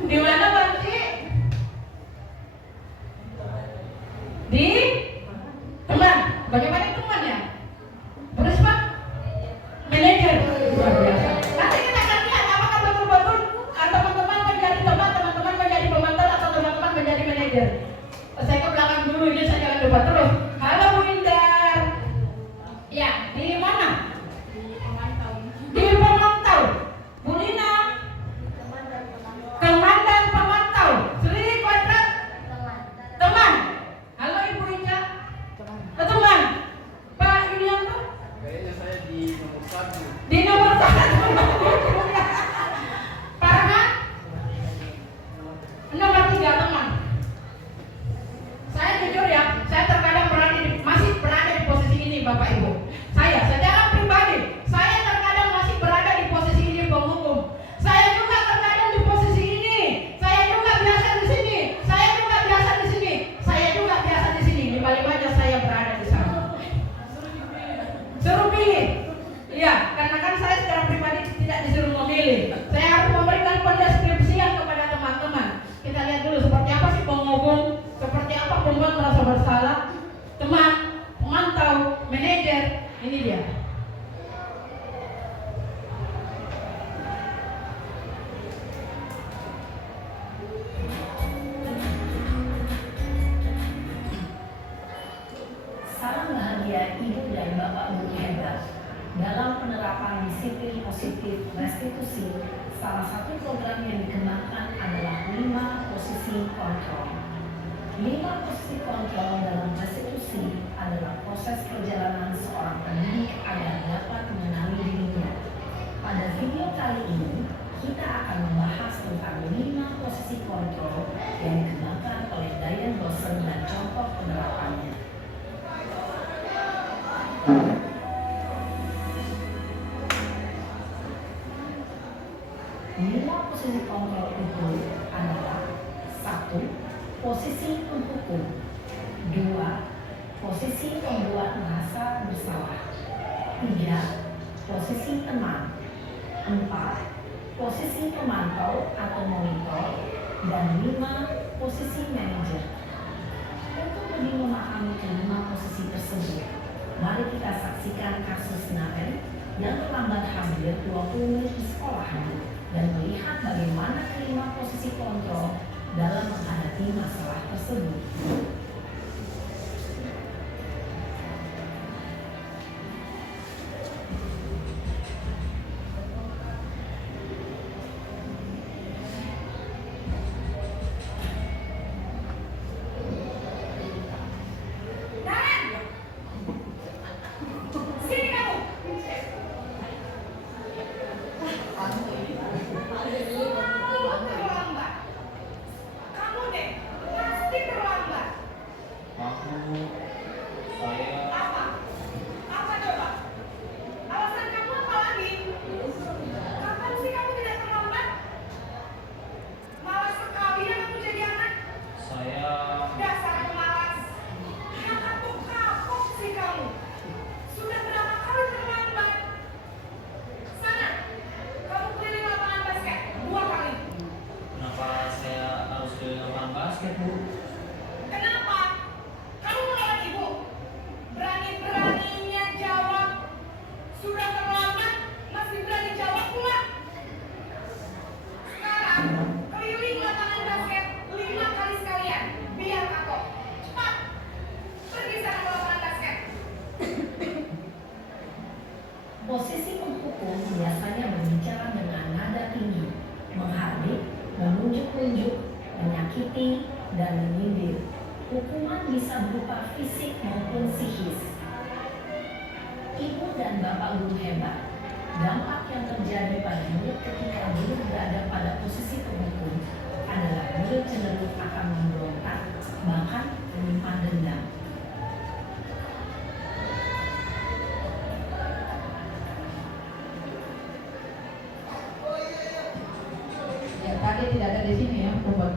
Di mana Bang Ci? Di teman. Bagaimana teman ya? Terus Pak? Manajer. Luar biasa. Nanti kita akan lihat apakah betul-betul teman-teman menjadi teman, teman-teman menjadi pemantau atau teman-teman menjadi manajer. Saya ke belakang dulu, ini saya jangan coba terus. Halo Bu Indar. Ya, di mana? Di pemantau. Bu Lina. Teman dan pemantau. Sri Kuadrat. Teman. Halo Ibu Ica. Teman. Pak Yulianto. Kayaknya saya di nomor 1. Di nomor 1. Farhan. Nomor 3 teman. Saya jujur ya, saya terkadang masih berada di posisi ini Bapak Ibu. Saya secara pribadi, saya terkadang masih berada di posisi ini penghukum. Saya juga terkadang di posisi ini. Saya juga biasa di sini. Saya juga biasa di sini. Saya juga biasa di sini. Di balik wajah saya berada di sana. Suruh pilih. Iya, karena kan saya secara pribadi tidak disuruh memilih. Saya harus memberikan pendeskripsian kepada teman-teman. Kita lihat dulu seperti apa sih penghukum, seperti apa pembuat merasa bersalah, teman, pemantau, manajer. Ini dia. Salam bahagia Ibu dan Bapak Guru hebat. Dalam penerapan disiplin positif restitusi, salah satu program yang dikembangkan adalah 5 posisi kontrol. 5 posisi kontrol dalam restitusi adalah proses perjalanan seorang pendidik agar dapat mengenali dirinya. Pada video kali ini, kita akan membahas tentang 5 posisi kontrol yang dikembangkan oleh Diane Dawson dan contoh penerapannya. 5 posisi kontrol itu adalah 1. Posisi penghukum. 2. Posisi pembuat merasa bersalah. 3. Posisi teman. 4. Posisi pemantau atau monitor. Dan 5. Posisi manajer. Untuk lebih memahami kelima posisi tersebut, mari kita saksikan kasus Naren yang terlambat hadir 20 menit di sekolahnya dan melihat bagaimana kelima posisi kontrol dalam menghadapi masalah tersebut. Posisi penghukum biasanya berbicara dengan nada tinggi, menghardik, menunjuk-nunjuk, menyakiti, dan menyindir. Hukuman bisa berupa fisik maupun psikis. Ibu dan Bapak Guru hebat, dampak yang terjadi pada murid ketika murid berada pada posisi penghukum adalah murid cenderung akan memberontak, bahkan menyimpan dendam. Tadi tidak ada di sini ya, obat.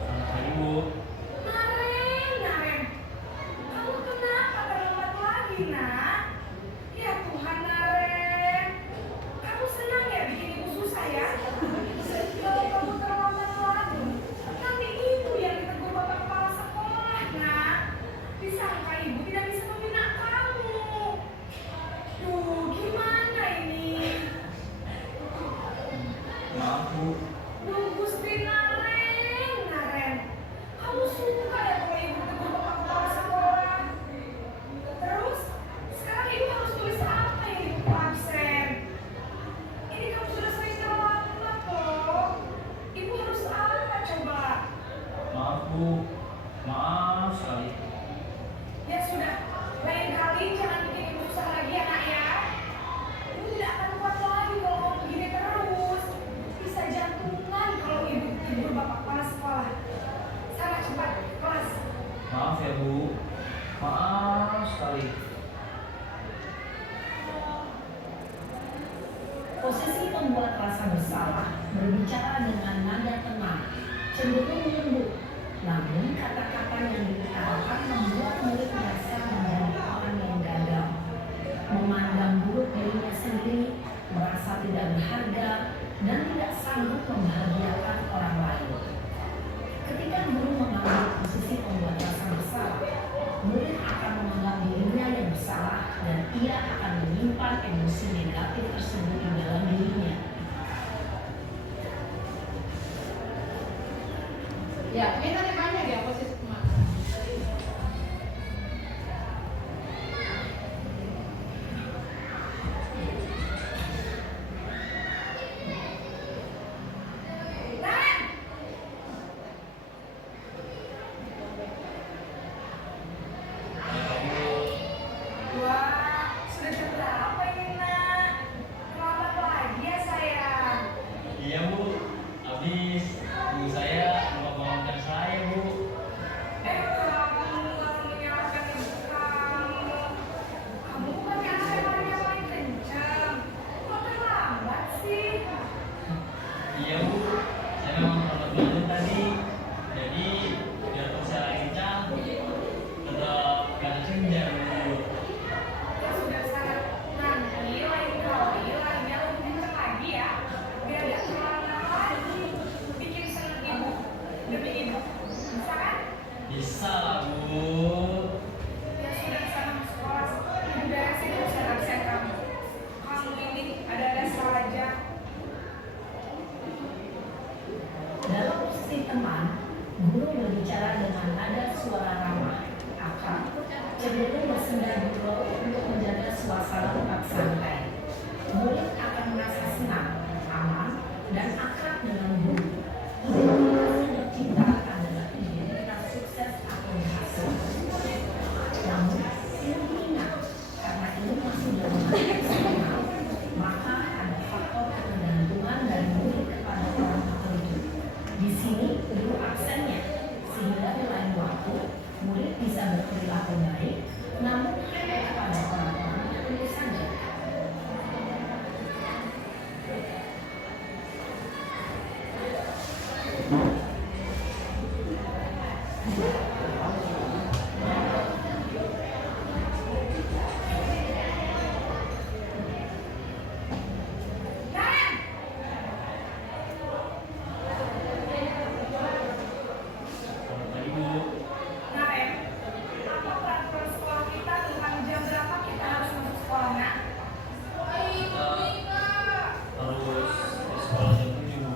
Selamat Bu. Maaf sekali. Ya sudah, lain kali jangan bikin ibu susah lagi ya nak ya. Ibu tidak akan kuat lagi kalau mau begini terus. Bisa jantungan kalau ibu tidur bapak kepala sekolah. Sana cepat kelas. Maaf ya Bu. Maaf sekali. Posisi pembuat rasa bersalah berbicara dengan nada tenang, cenderung lembut. Namun kata-kata yang diutarakan membuat murid merasa menjadi orang yang gagal, memandang buruk dirinya sendiri, merasa tidak berharga, dan tidak sanggup membahagiakan orang lain. Ketika guru mengambil posisi pembuat rasa bersalah, murid akan menganggap dirinya yang bersalah dan ia akan menyimpan emosi negatif tersebut di dalam dirinya. Ya, ini tadi banyak ya posisi pemantau. Wah, sudah jam berapa ini nak? Terlambat lagi ya sayang. Iya Bu. Habis ibu saya lupa bangunkan saya Bu. Kamu lalu menyalahkan ibu kamu. Kamu bukan anak yang paling kencang. Kok terlambat sih? Iya Bu. Saya memang terlambat bangun tadi. Jadi biarpun saya lagi kencang, tetap gak kencang Bu. Ya sudah sana. Nanti lain kali larinya lebih kencang lagi ya. Biar gak terlambat lagi. Bikin seneng ibu demi ibu. Bisa kan? Bisa lah Bu. Ya sudah sana masuk kelas. Ibu beresin urusan absen kamu. Kamu ini ada-ada saja. Dalam posisi teman, guru berbicara dengan nada suara ramah, akrab, cenderung bersenda gurau untuk menjaga suasana tetap santai. Murid akan merasa senang, aman, dan akrab dengan guru. Identitas yang diciptakan adalah identitas sukses atau berhasil. Namun, ini ingat, karena ini masih dalam masa eksternal, maka ada faktor ketergantungan dari murid kepada orang tertentu. Di sini guru absennya, sehingga di lain waktu murid bisa berperilaku baik, namun hanya kepada orang-orang tertentu saja. Selamat pagi Bu. Naren, apa peraturan sekolah kita tentang jam berapa kita harus masuk sekolah, nak? Harus di sekolah jam 7 Bu.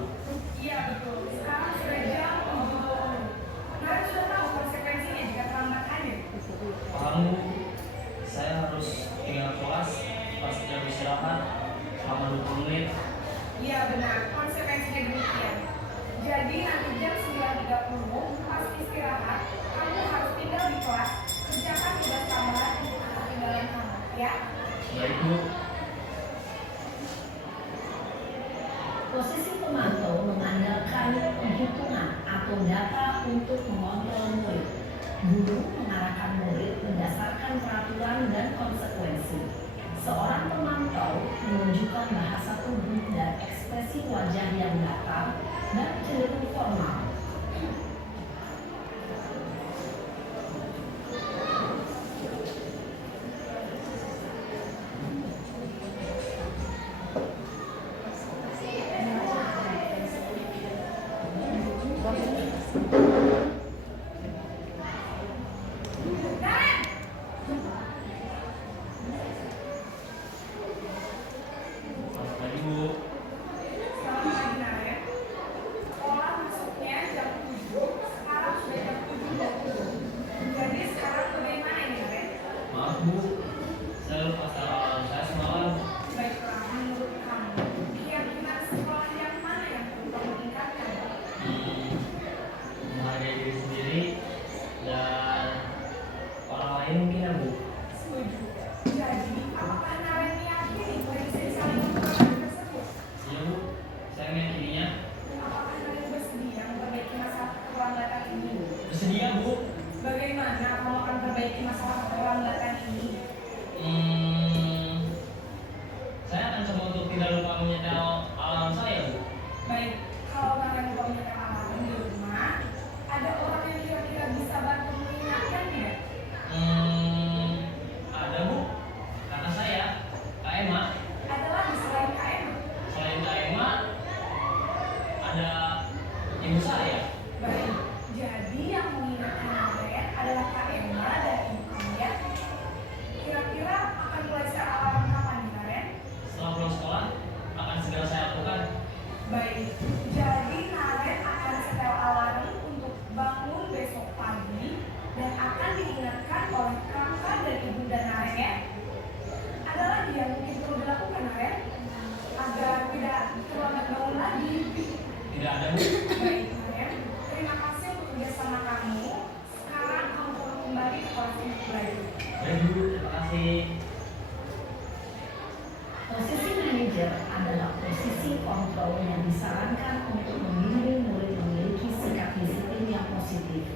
Iya betul, sekarang sudah jam 7. Naren sudah tahu konsekuensinya jika terlambat hadir. Paham Bu. Saya harus tinggal kelas pas jam istirahat selama 20 menit. Iya benar, konsekuensinya demikian. Jadi nanti jam 9.30 pas istirahat, kamu harus tinggal di kelas, kerjakan tugas tambahan untuk ketinggalan kamu, ya? Baik Bu. Posisi pemantau mengandalkan penghitungan atau data untuk mengontrol murid. Guru mengarahkan murid berdasarkan peraturan dan konsekuensi. Seorang pemantau menunjukkan bahasa tubuh dan ekspresi wajah yang datar dan cenderung formal. Selamat pagi Bu. Selamat pagi, Naren. Sekolah masuknya memperbaiki masalah keterlambatan ini? Saya akan coba untuk tidak lupa menyetel alarm saya, Bu. Baik, kalau kalian lupa menyetel alarm di rumah, ada orang yang kira-kira bisa bantu mengingatkan tidak? Ada, Bu. Kakak saya, Kak Emma. Ada lagi selain KM? Selain Kak Emma, ada ibu saya. Baik, jadi yang mengingatkan kalian adalah Kak Emma dan Ibu kamu ya. Kira-kira akan mulai set alarm kapan nih kalian? Setelah pulang sekolah, akan segera saya lakukan. Baik, jadi Naren akan setel alarm untuk bangun besok pagi dan akan diingatkan oleh kakak dan ibu dan Naren ya. Ada lagi yang mungkin perlu dilakukan Naren agar tidak terlambat bangun lagi. Tidak ada, Bu. Baik Naren, terima kasih untuk kerjasama kamu. Sekarang kamu perlu kembali ke kelas untuk belajar. Baik, Bu. Terima kasih. Posisi manajer adalah posisi kontrol yang disarankan untuk membimbing murid memiliki sikap disiplin yang positif,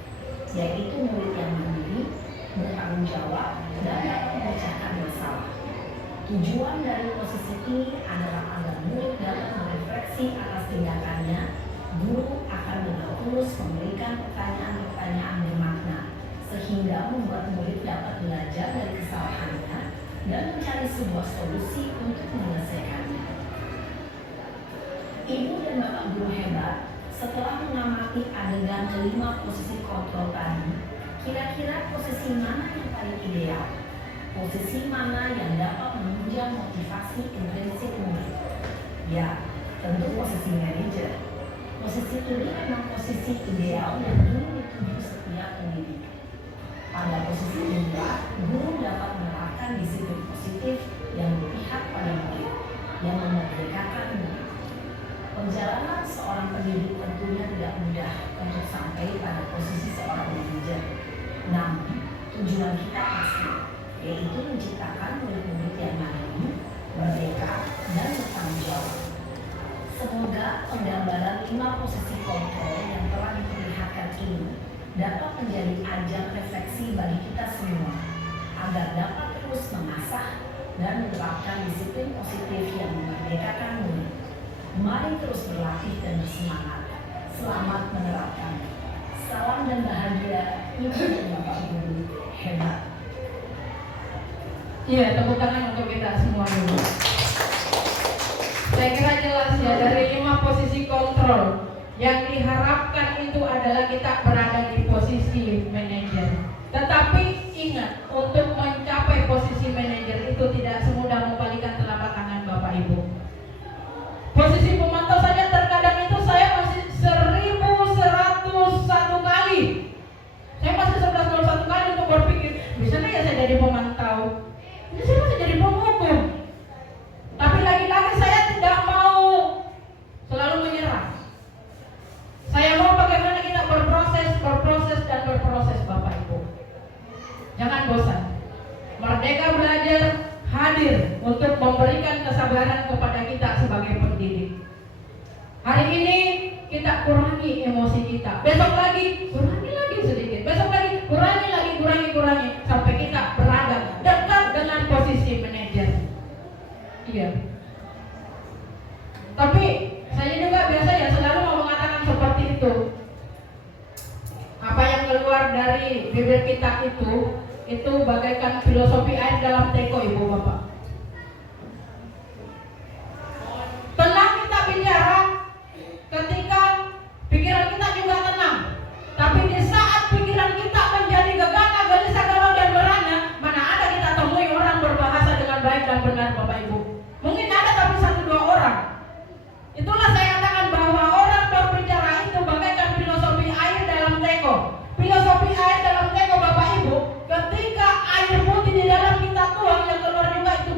yaitu murid yang mandiri, bertanggung jawab, dan dapat memecahkan masalah. Tujuan dari posisi ini adalah agar murid dapat merefleksi atas tindakannya. Guru akan dengan tulus memberikan pertanyaan-pertanyaan bermakna, sehingga membuat murid dapat belajar dari kesalahannya dan mencari sebuah solusi untuk menyelesaikannya. Ibu dan Bapak guru hebat, setelah mengamati adegan kelima posisi kontrol tadi, kira-kira posisi mana yang paling ideal? Posisi mana yang dapat menunjang motivasi intrinsik murid? Ya, tentu posisi manajer. Posisi ini memang posisi ideal yang dulu dituju setiap pendidik. Pada posisi inilah, guru dapat menerapkan disiplin positif yang berpihak pada murid, yang memerdekakan murid. Perjalanan seorang pendidik tentunya tidak mudah untuk sampai pada posisi seorang manajer. Namun, tujuan kita pasti, yaitu menciptakan murid-murid yang mandiri, merdeka, dan bertanggung jawab. Semoga penggambaran 5 posisi kontrol yang telah diperlihatkan ini dapat menjadi ajang refleksi bagi kita semua, agar dapat terus mengasah dan menerapkan disiplin positif yang memerdekakan murid. Mari terus berlatih dan bersemangat. Selamat menerapkan. Salam dan bahagia, Ibu dan Bapak Guru hebat. Iya, tepuk tangan untuk kita semua dulu. Saya kira jelas ya, dari 5 posisi kontrol yang diharapkan itu adalah kita berada di posisi manajer. Tetapi ingat, untuk mencapai posisi manajer itu tidak semudah membalikan telapak tangan Bapak Ibu. Posisi pemantau saja terkadang itu saya masih 1101 kali. Saya masih 1101 kali untuk berpikir, bisa nggak ya saya jadi pemantau? Ini saya masih jadi penghukum. Tapi lagi-lagi saya tidak mau selalu menyerah. Saya mau bagaimana kita berproses dan berproses Bapak Ibu. Jangan bosan. Merdeka Belajar hadir untuk memberikan kesabaran kepada kita sebagai pendidik. Hari ini kita kurangi emosi kita. Besok lagi kurangi lagi sedikit. Besok lagi kurangi lagi, kurangi sampai kita berada dekat dengan posisi manajer. Iya. Tapi saya juga biasa ya selalu mau mengatakan seperti itu. Apa yang keluar dari bibir kita itu bagaikan filosofi air dalam teko, Ibu Bapak. Tenang kita bicara ketika pikiran kita juga tenang. Tapi di saat pikiran kita menjadi gegana, gelisah, galau dan merana, mana ada kita temui orang berbahasa dengan baik dan benar Bapak Ibu. Mungkin ada tapi 1-2 orang. Itulah saya katakan bahwa orang berbicara itu bagaikan filosofi air dalam teko. Filosofi air dalam teko Bapak Ibu, ketika air putih di dalam kita tuang, yang keluar juga itu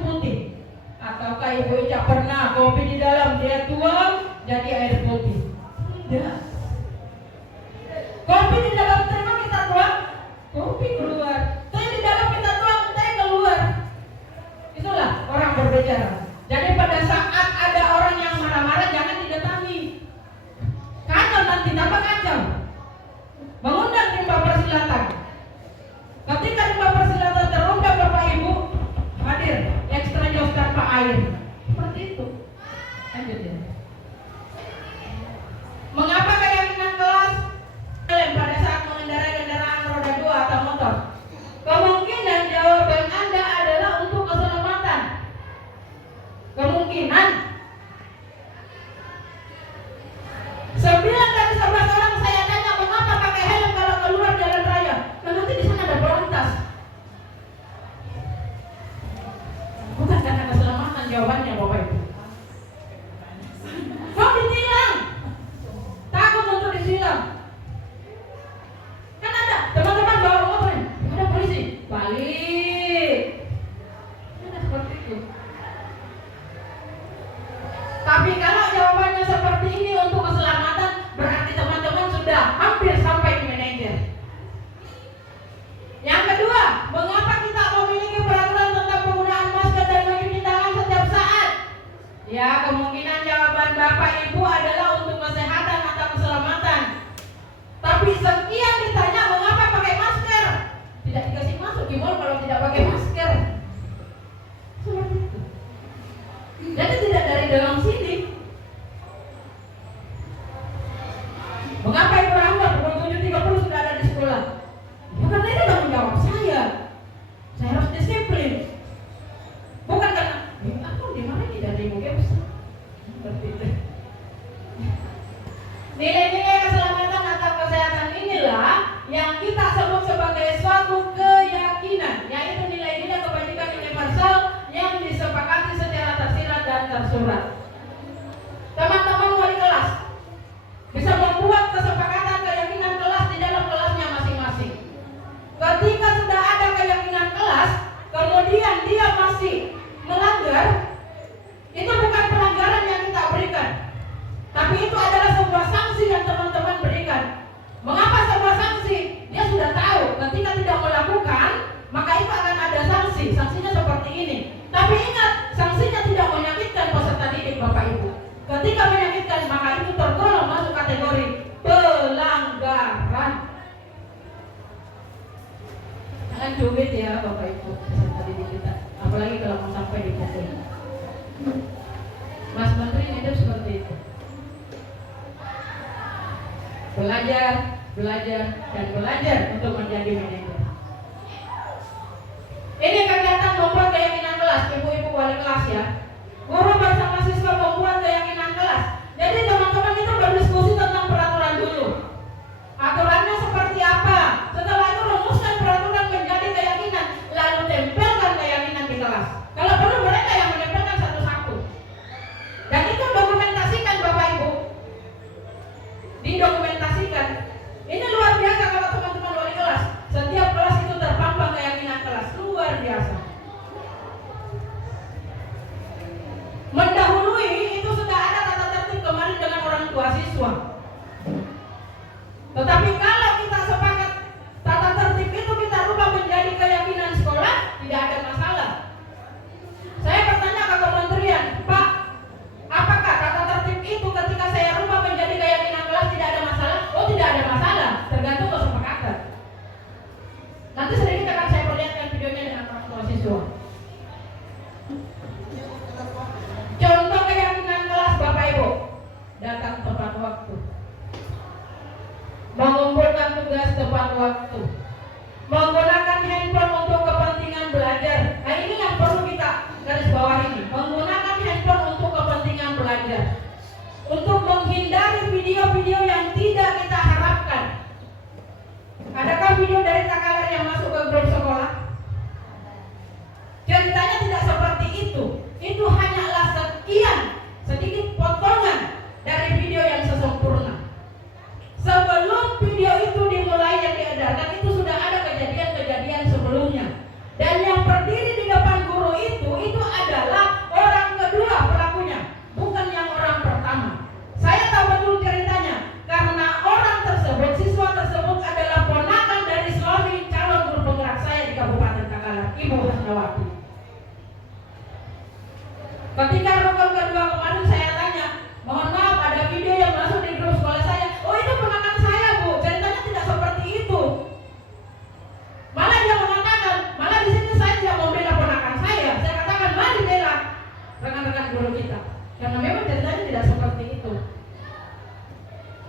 tersurat. Teman-teman wali kelas bisa membuat kesepakatan keyakinan kelas di dalam kelasnya masing-masing. Ketika sudah ada keyakinan kelas, kemudian dia masih melanggar, itu bukan pelanggaran yang kita berikan, tapi itu adalah sebuah sanksi yang teman-teman berikan. Mengapa sebuah sanksi? Dia sudah tahu ketika tidak melakukan, maka itu akan ada sanksi. Sanksinya seperti ini. Tapi ingat, sanksinya tidak menyakitkan peserta didik Bapak Ibu. Ketika menyakitkan, maka itu tergolong masuk kategori pelanggaran. Jangan cubit ya Bapak Ibu peserta didik kita, apalagi kalau mau sampai dipukul. Mas Menteri hidup seperti itu. Belajar, dan belajar untuk menjadi manajer. Ini kegiatan membuat keyakinan kelas, ibu-ibu wali kelas ya. Guru bersama siswa membuat keyakinan kelas. Jadi teman-teman itu berdiskusi tentang peraturan dulu. Aturannya seperti apa? Setelah itu rumuskan peraturan menjadi keyakinan, lalu tempelkan keyakinan di kelas. Kalau perlu mereka yang menempelkan satu-satu. Dan itu dokumentasikan Bapak Ibu. Didokumentasikan. Ini luar biasa kalau teman-teman wali kelas. Setiap kelas itu terpampang keyakinan kelas. Luar biasa. Mendahului itu sudah ada tata tertib kemarin dengan orang tua siswa. Tetapi kalau kita sepakat tata tertib itu kita rubah menjadi keyakinan sekolah, tidak ada masalah. Saya bertanya ke kementerian, Pak, apakah tata tertib itu ketika saya rubah menjadi keyakinan kelas tidak ada masalah? Oh, tidak ada masalah, tergantung kesepakatan. Nanti sedikit akan saya perlihatkan videonya dengan orang tua siswa. Contoh keyakinan kelas Bapak Ibu, datang tepat waktu, mengumpulkan tugas tepat waktu, menggunakan handphone untuk kepentingan belajar. Nah ini yang perlu kita garis bawah ini, menggunakan handphone untuk kepentingan belajar, untuk menghindari video-video yang tidak kita harapkan. Adakah video dari KKLR yang masuk ke grup sekolah? Ceritanya tidak seperti itu. Itu hanyalah sekian sedikit potongan dari video yang sesempurna. Sebelum video itu dimulai yang diedarkan itu sudah ada kejadian-kejadian sebelumnya. Dan yang berdiri di depan guru itu adalah orang kedua pelakunya, bukan yang orang pertama. Saya tahu betul ceritanya karena orang tersebut, siswa tersebut adalah ponakan dari suami calon guru penggerak saya di Kabupaten Takalar, Ibu Hasnawati. Ketika rukun kedua kemarin saya tanya, mohon maaf ada video yang masuk di grup sekolah saya. Oh itu ponakan saya Bu, ceritanya tidak seperti itu. Malah dia mengatakan, malah di sini saya tidak membela ponakan saya. Saya katakan mari bela rekan-rekan guru kita, karena memang ceritanya tidak seperti itu.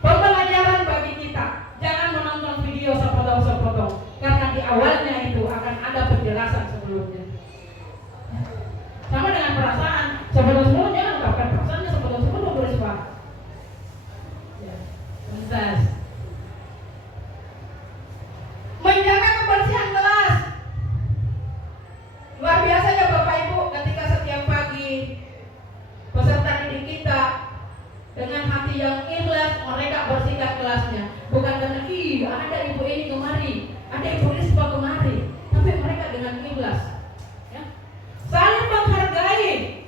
Pembelajaran bagi kita, jangan menonton video sepotong-sepotong, karena di awalnya itu akan ada penjelasan sebelumnya. Sama dengan perasaan, sebelum-sebelum jangan ungkapkan perasaannya sebelum-sebelum beriswa. Ya, tuntas. Menjaga kebersihan kelas. Luar biasa ya Bapak Ibu, ketika setiap pagi peserta didik kita dengan hati yang ikhlas mereka bersihkan kelasnya. Bukan karena ada ibu ini kemari, ada ibu Rispa kemari, tapi mereka dengan ikhlas. Saling menghargai.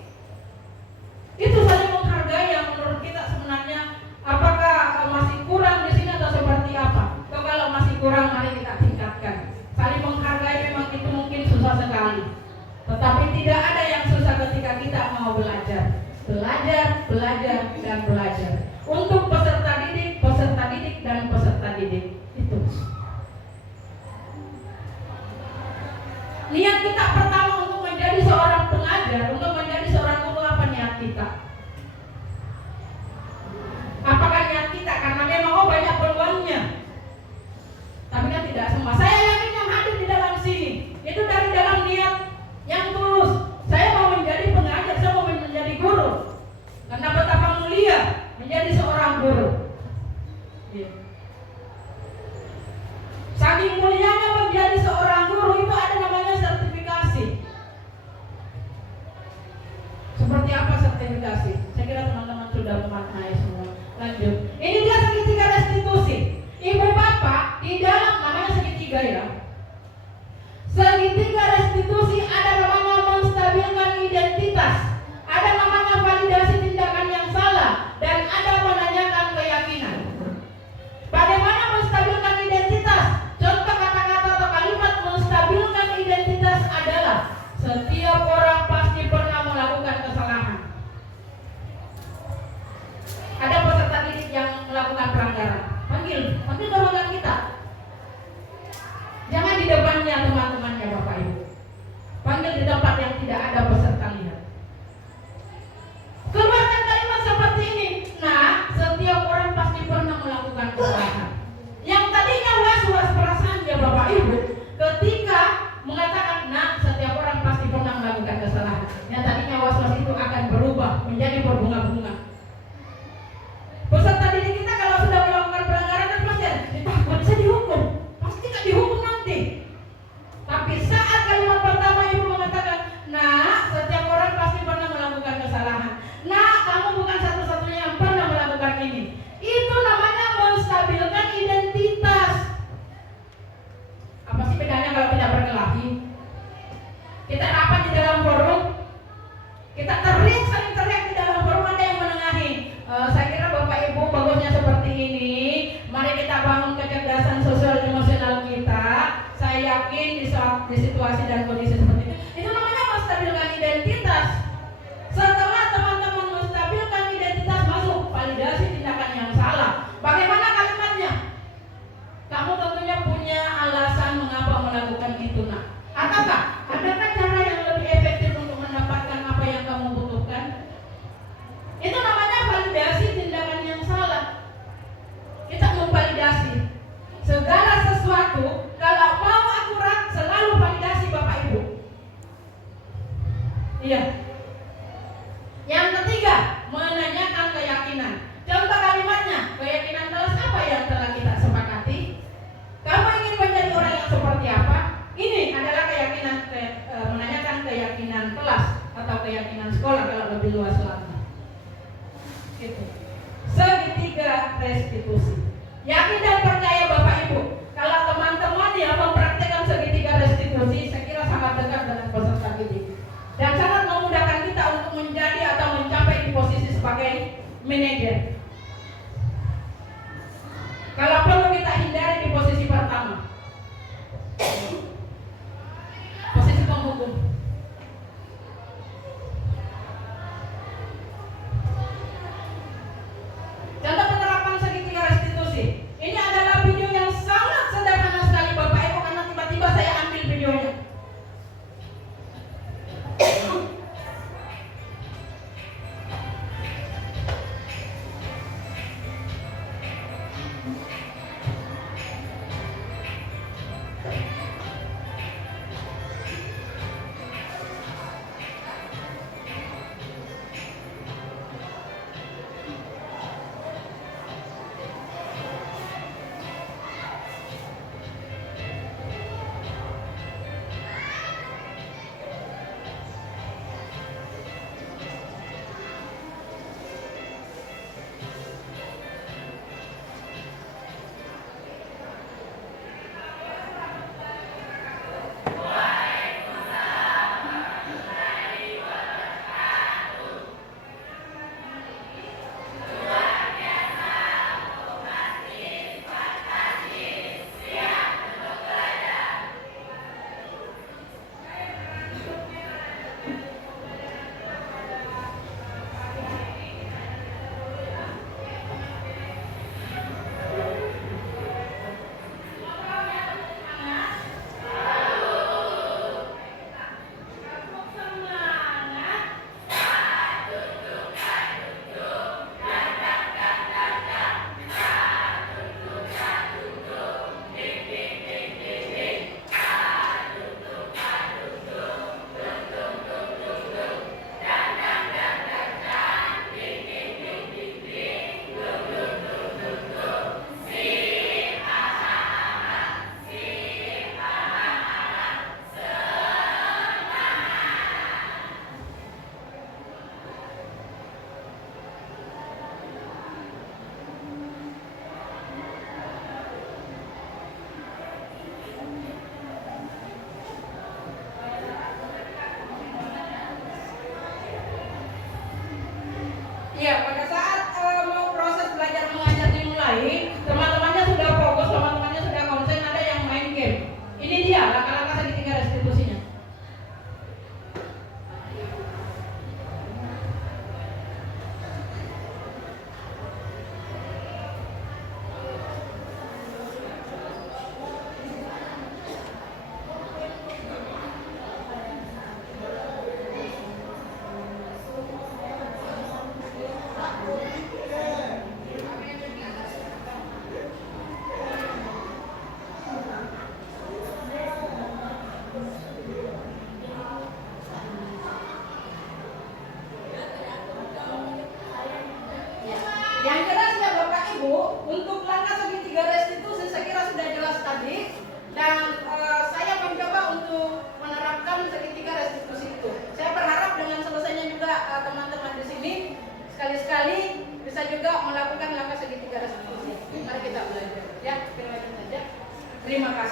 Itu saling menghargai yang menurut kita sebenarnya apakah masih kurang di sini atau seperti apa? Kalau masih kurang mari kita tingkatkan. Saling menghargai memang itu mungkin susah sekali. Tetapi tidak ada yang susah ketika kita mau belajar. Belajar, dan belajar. Untuk peserta didik dan peserta didik. Itu. Niat kita pertama untuk menjadi seorang pengajar, untuk menjadi seorang guru, apa niat kita? Apakah niat kita karena memang banyak peluangnya? Tapi kan tidak semua. Saya yakin yang hadir di dalam sini itu dari dalam niat yang tulus. Saya mau menjadi pengajar, saya mau menjadi guru. Karena betapa mulia menjadi seorang guru. Saking mulianya menjadi seorang guru itu ada namanya sertifikasi. Seperti apa sertifikasi? sertifikasi. Saya kira teman-teman sudah memaknai semua. Lanjut. Ini dia segitiga restitusi. Ibu bapak di dalam namanya segitiga ya. Segitiga restitusi ada namanya menstabilkan identitas, ada namanya validasi tindakan yang salah, dan ada menanyakan keyakinan. Bagaimana menstabilkan identitas? Contoh kata-kata atau kalimat menstabilkan identitas adalah setiap orang pasti pernah melakukan kesalahan. Ada peserta didik yang melakukan pelanggaran, panggil golongan kita. Jangan di depannya teman-temannya Bapak Ibu. Panggil di tempat yang tidak ada peserta lihat. Keluarkan kalimat seperti ini. Nah, setiap orang pasti pernah melakukan kesalahan. Yang tadinya was-was perasaannya Bapak Ibu, ketika mengatakan, nah, setiap orang pasti pernah melakukan kesalahan, yang tadinya was-was itu akan berubah menjadi berbunga-bunga. Peserta didik kita kalau sudah melakukan pelanggaran kan pasti takut saya dihukum, pasti tak dihukum nanti. Tapi saat kalimat pertama ibu mengatakan, nah, setiap orang pasti pernah melakukan kesalahan. Nah, kamu bukan satu-satunya yang pernah melakukan ini. Itu namanya menstabilkan identitas. Apa sih bedanya kalau tidak berkelahi? Kita rapat di dalam forum, kita teriak, saling teriak di dalam forum, ada yang menengahi. Saya kira Bapak Ibu bagusnya seperti ini. Mari kita bangun kecerdasan sosial emosional kita. Saya yakin di situasi dan kondisi seperti itu namanya menstabilkan identitas. Setelah teman-teman menstabilkan identitas, masuk validasi tindakan yang salah. Bagaimana kalimatnya? Kamu tentunya punya alasan mengapa melakukan itu, nak. Ataukah adakah cara yang lebih efektif untuk mendapatkan apa yang kamu butuhkan? Itu namanya validasi tindakan yang salah. Kita memvalidasi segala sesuatu. Kalau mau akurat, selalu validasi Bapak Ibu. Iya. Yang ketiga, menanyakan keyakinan. Contoh kalimatnya, keyakinan kelas apa yang telah kita sepakati? Kamu ingin menjadi orang yang seperti apa? Ini adalah keyakinan, menanyakan keyakinan kelas atau keyakinan sekolah kalau lebih luas lagi. Gitu. Segitiga restitusi. Yakin dan percaya Bapak Ibu, kalau teman-teman yang mempraktikkan segitiga restitusi, saya kira sangat dekat dengan peserta didik dan sangat memudahkan kita untuk menjadi atau mencapai di posisi sebagai manajer. Kalau perlu kita hindari di posisi pertama, posisi penghukum. Contoh penerapan segitiga restitusi. Ini adalah video yang sangat sederhana sekali Bapak Ibu, karena tiba-tiba saya ambil videonya.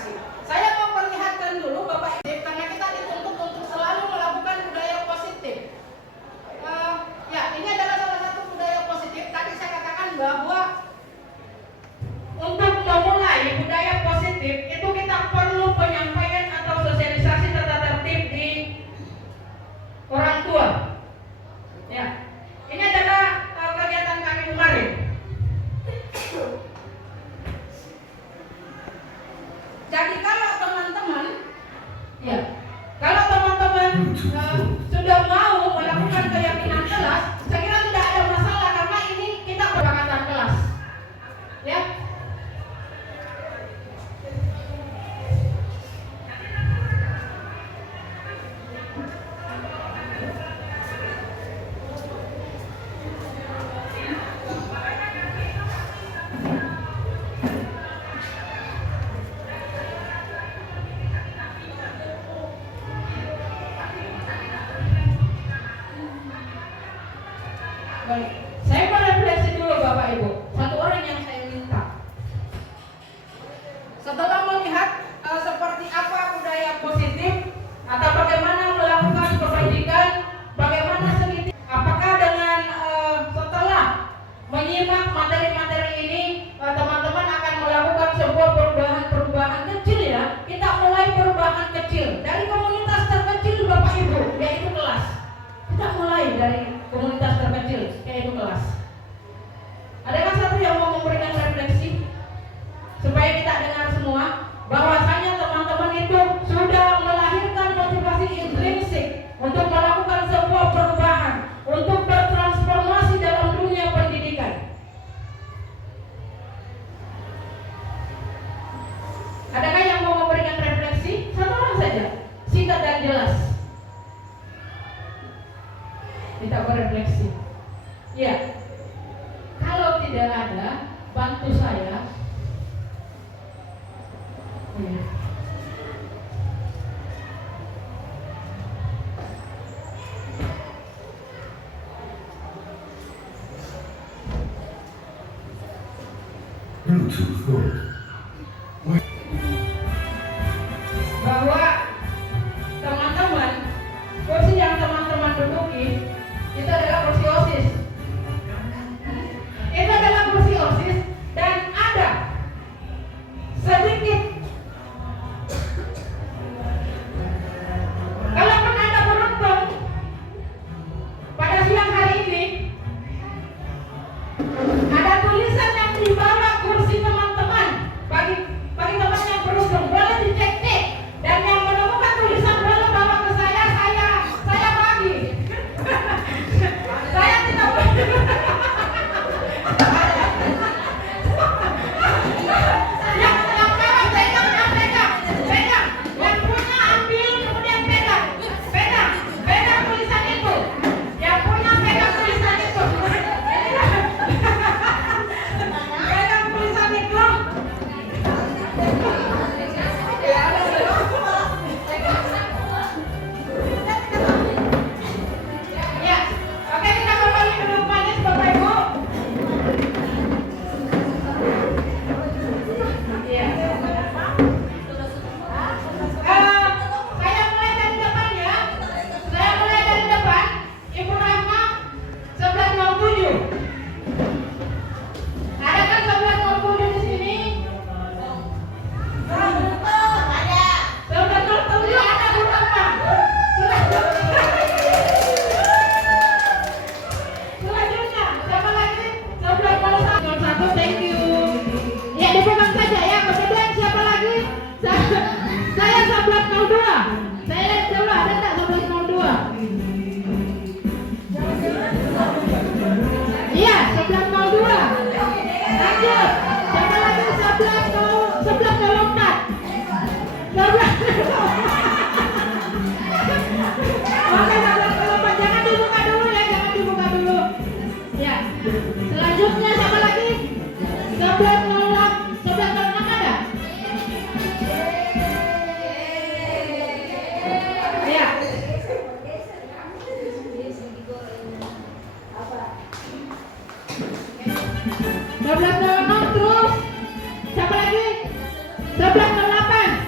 kasih. Saya mau perlihatkan dulu Bapak Ibu, karena kita dituntut untuk selalu melakukan budaya positif. Ya, ini adalah salah satu budaya positif. Tadi saya katakan bahwa untuk memulai budaya positif itu kita perlu penyampaian atau sosialisasi tata tertib di orang tua. Ya, ini adalah kegiatan kami kemarin. Jadi kalau teman-teman, ya, kalau teman-teman sudah mau melakukan keyakinan kelas, saya kira tidak ada masalah karena ini kita kesepakatan kelas, ya. Baik, saya merefleksi dulu Bapak Ibu. Satu orang yang saya minta. Setelah melihat seperti apa budaya positif atau bagaimana melakukan pendidikan, bagaimana sedikit, apakah dengan setelah menyimak materi-materi ini teman-teman akan melakukan sebuah perubahan kecil ya. Kita mulai perubahan kecil dari komunitas terkecil Bapak Ibu, yaitu kelas. Kita mulai dari komunitas terkecil, yaitu kelas. Adakah satu yang mau memberikan refleksi supaya kita dengar semua bahwasanya teman-teman itu sudah melahirkan motivasi intrinsik untuk melakukan sebuah perubahan, untuk bertransformasi dalam dunia pendidikan. Adakah yang mau memberikan refleksi? Satu orang saja, singkat dan jelas. Kita berefleksi. Ya, kalau tidak ada, bantu saya. Ya. Bahwa teman-teman, kursi yang teman-teman duduki itu adalah kursi OSIS. Itu adalah kursi OSIS dan ada sedikit. Kalaupun Anda beruntung pada siang hari ini ada tulisan yang di bawah kursi teman-teman. Bagi teman yang beruntung boleh dicek dan yang menemukan tulisan boleh bawa ke saya bagi. Saya tidak yang bawa pegang, yang punya ambil kemudian pegang tulisan itu, yang punya pegang tulisan itu, pegang tulisan itu. Ya, oke, kita kembali duduk manis Bapak Ibu. Ya. Saya mulai dari depan ya. Saya mulai dari depan. Ibu Rahma 1107. Ada kan 1107 di sini? 1107 ada Bu Rahma. Selanjutnya, siapa lagi? 1101, thank you. Ya, dipegang saja ya. Kemudian siapa lagi? Saya 1102. Saya lihat dulu ada tak 1102? Iya, 1102. Lanjut. Siapa lagi? 1104. 1104. Oke, 1104. Jangan dibuka dulu ya, jangan dibuka dulu. Ya. Selanjutnya siapa lagi? 1106 ada? Ya. 1106 terus. Siapa lagi? 1108.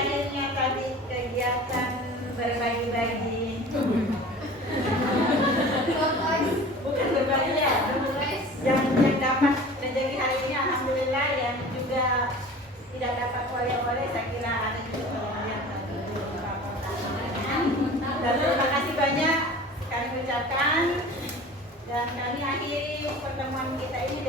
akhirnya tadi kegiatan berbagi-bagi. Bukan berbagi ya, yang dapat rezeki hari ini alhamdulillah, yang juga tidak dapat oleh-oleh saya kira ada juga yang tadi dan terima kasih banyak kami ucapkan, dan kami akhiri pertemuan kita ini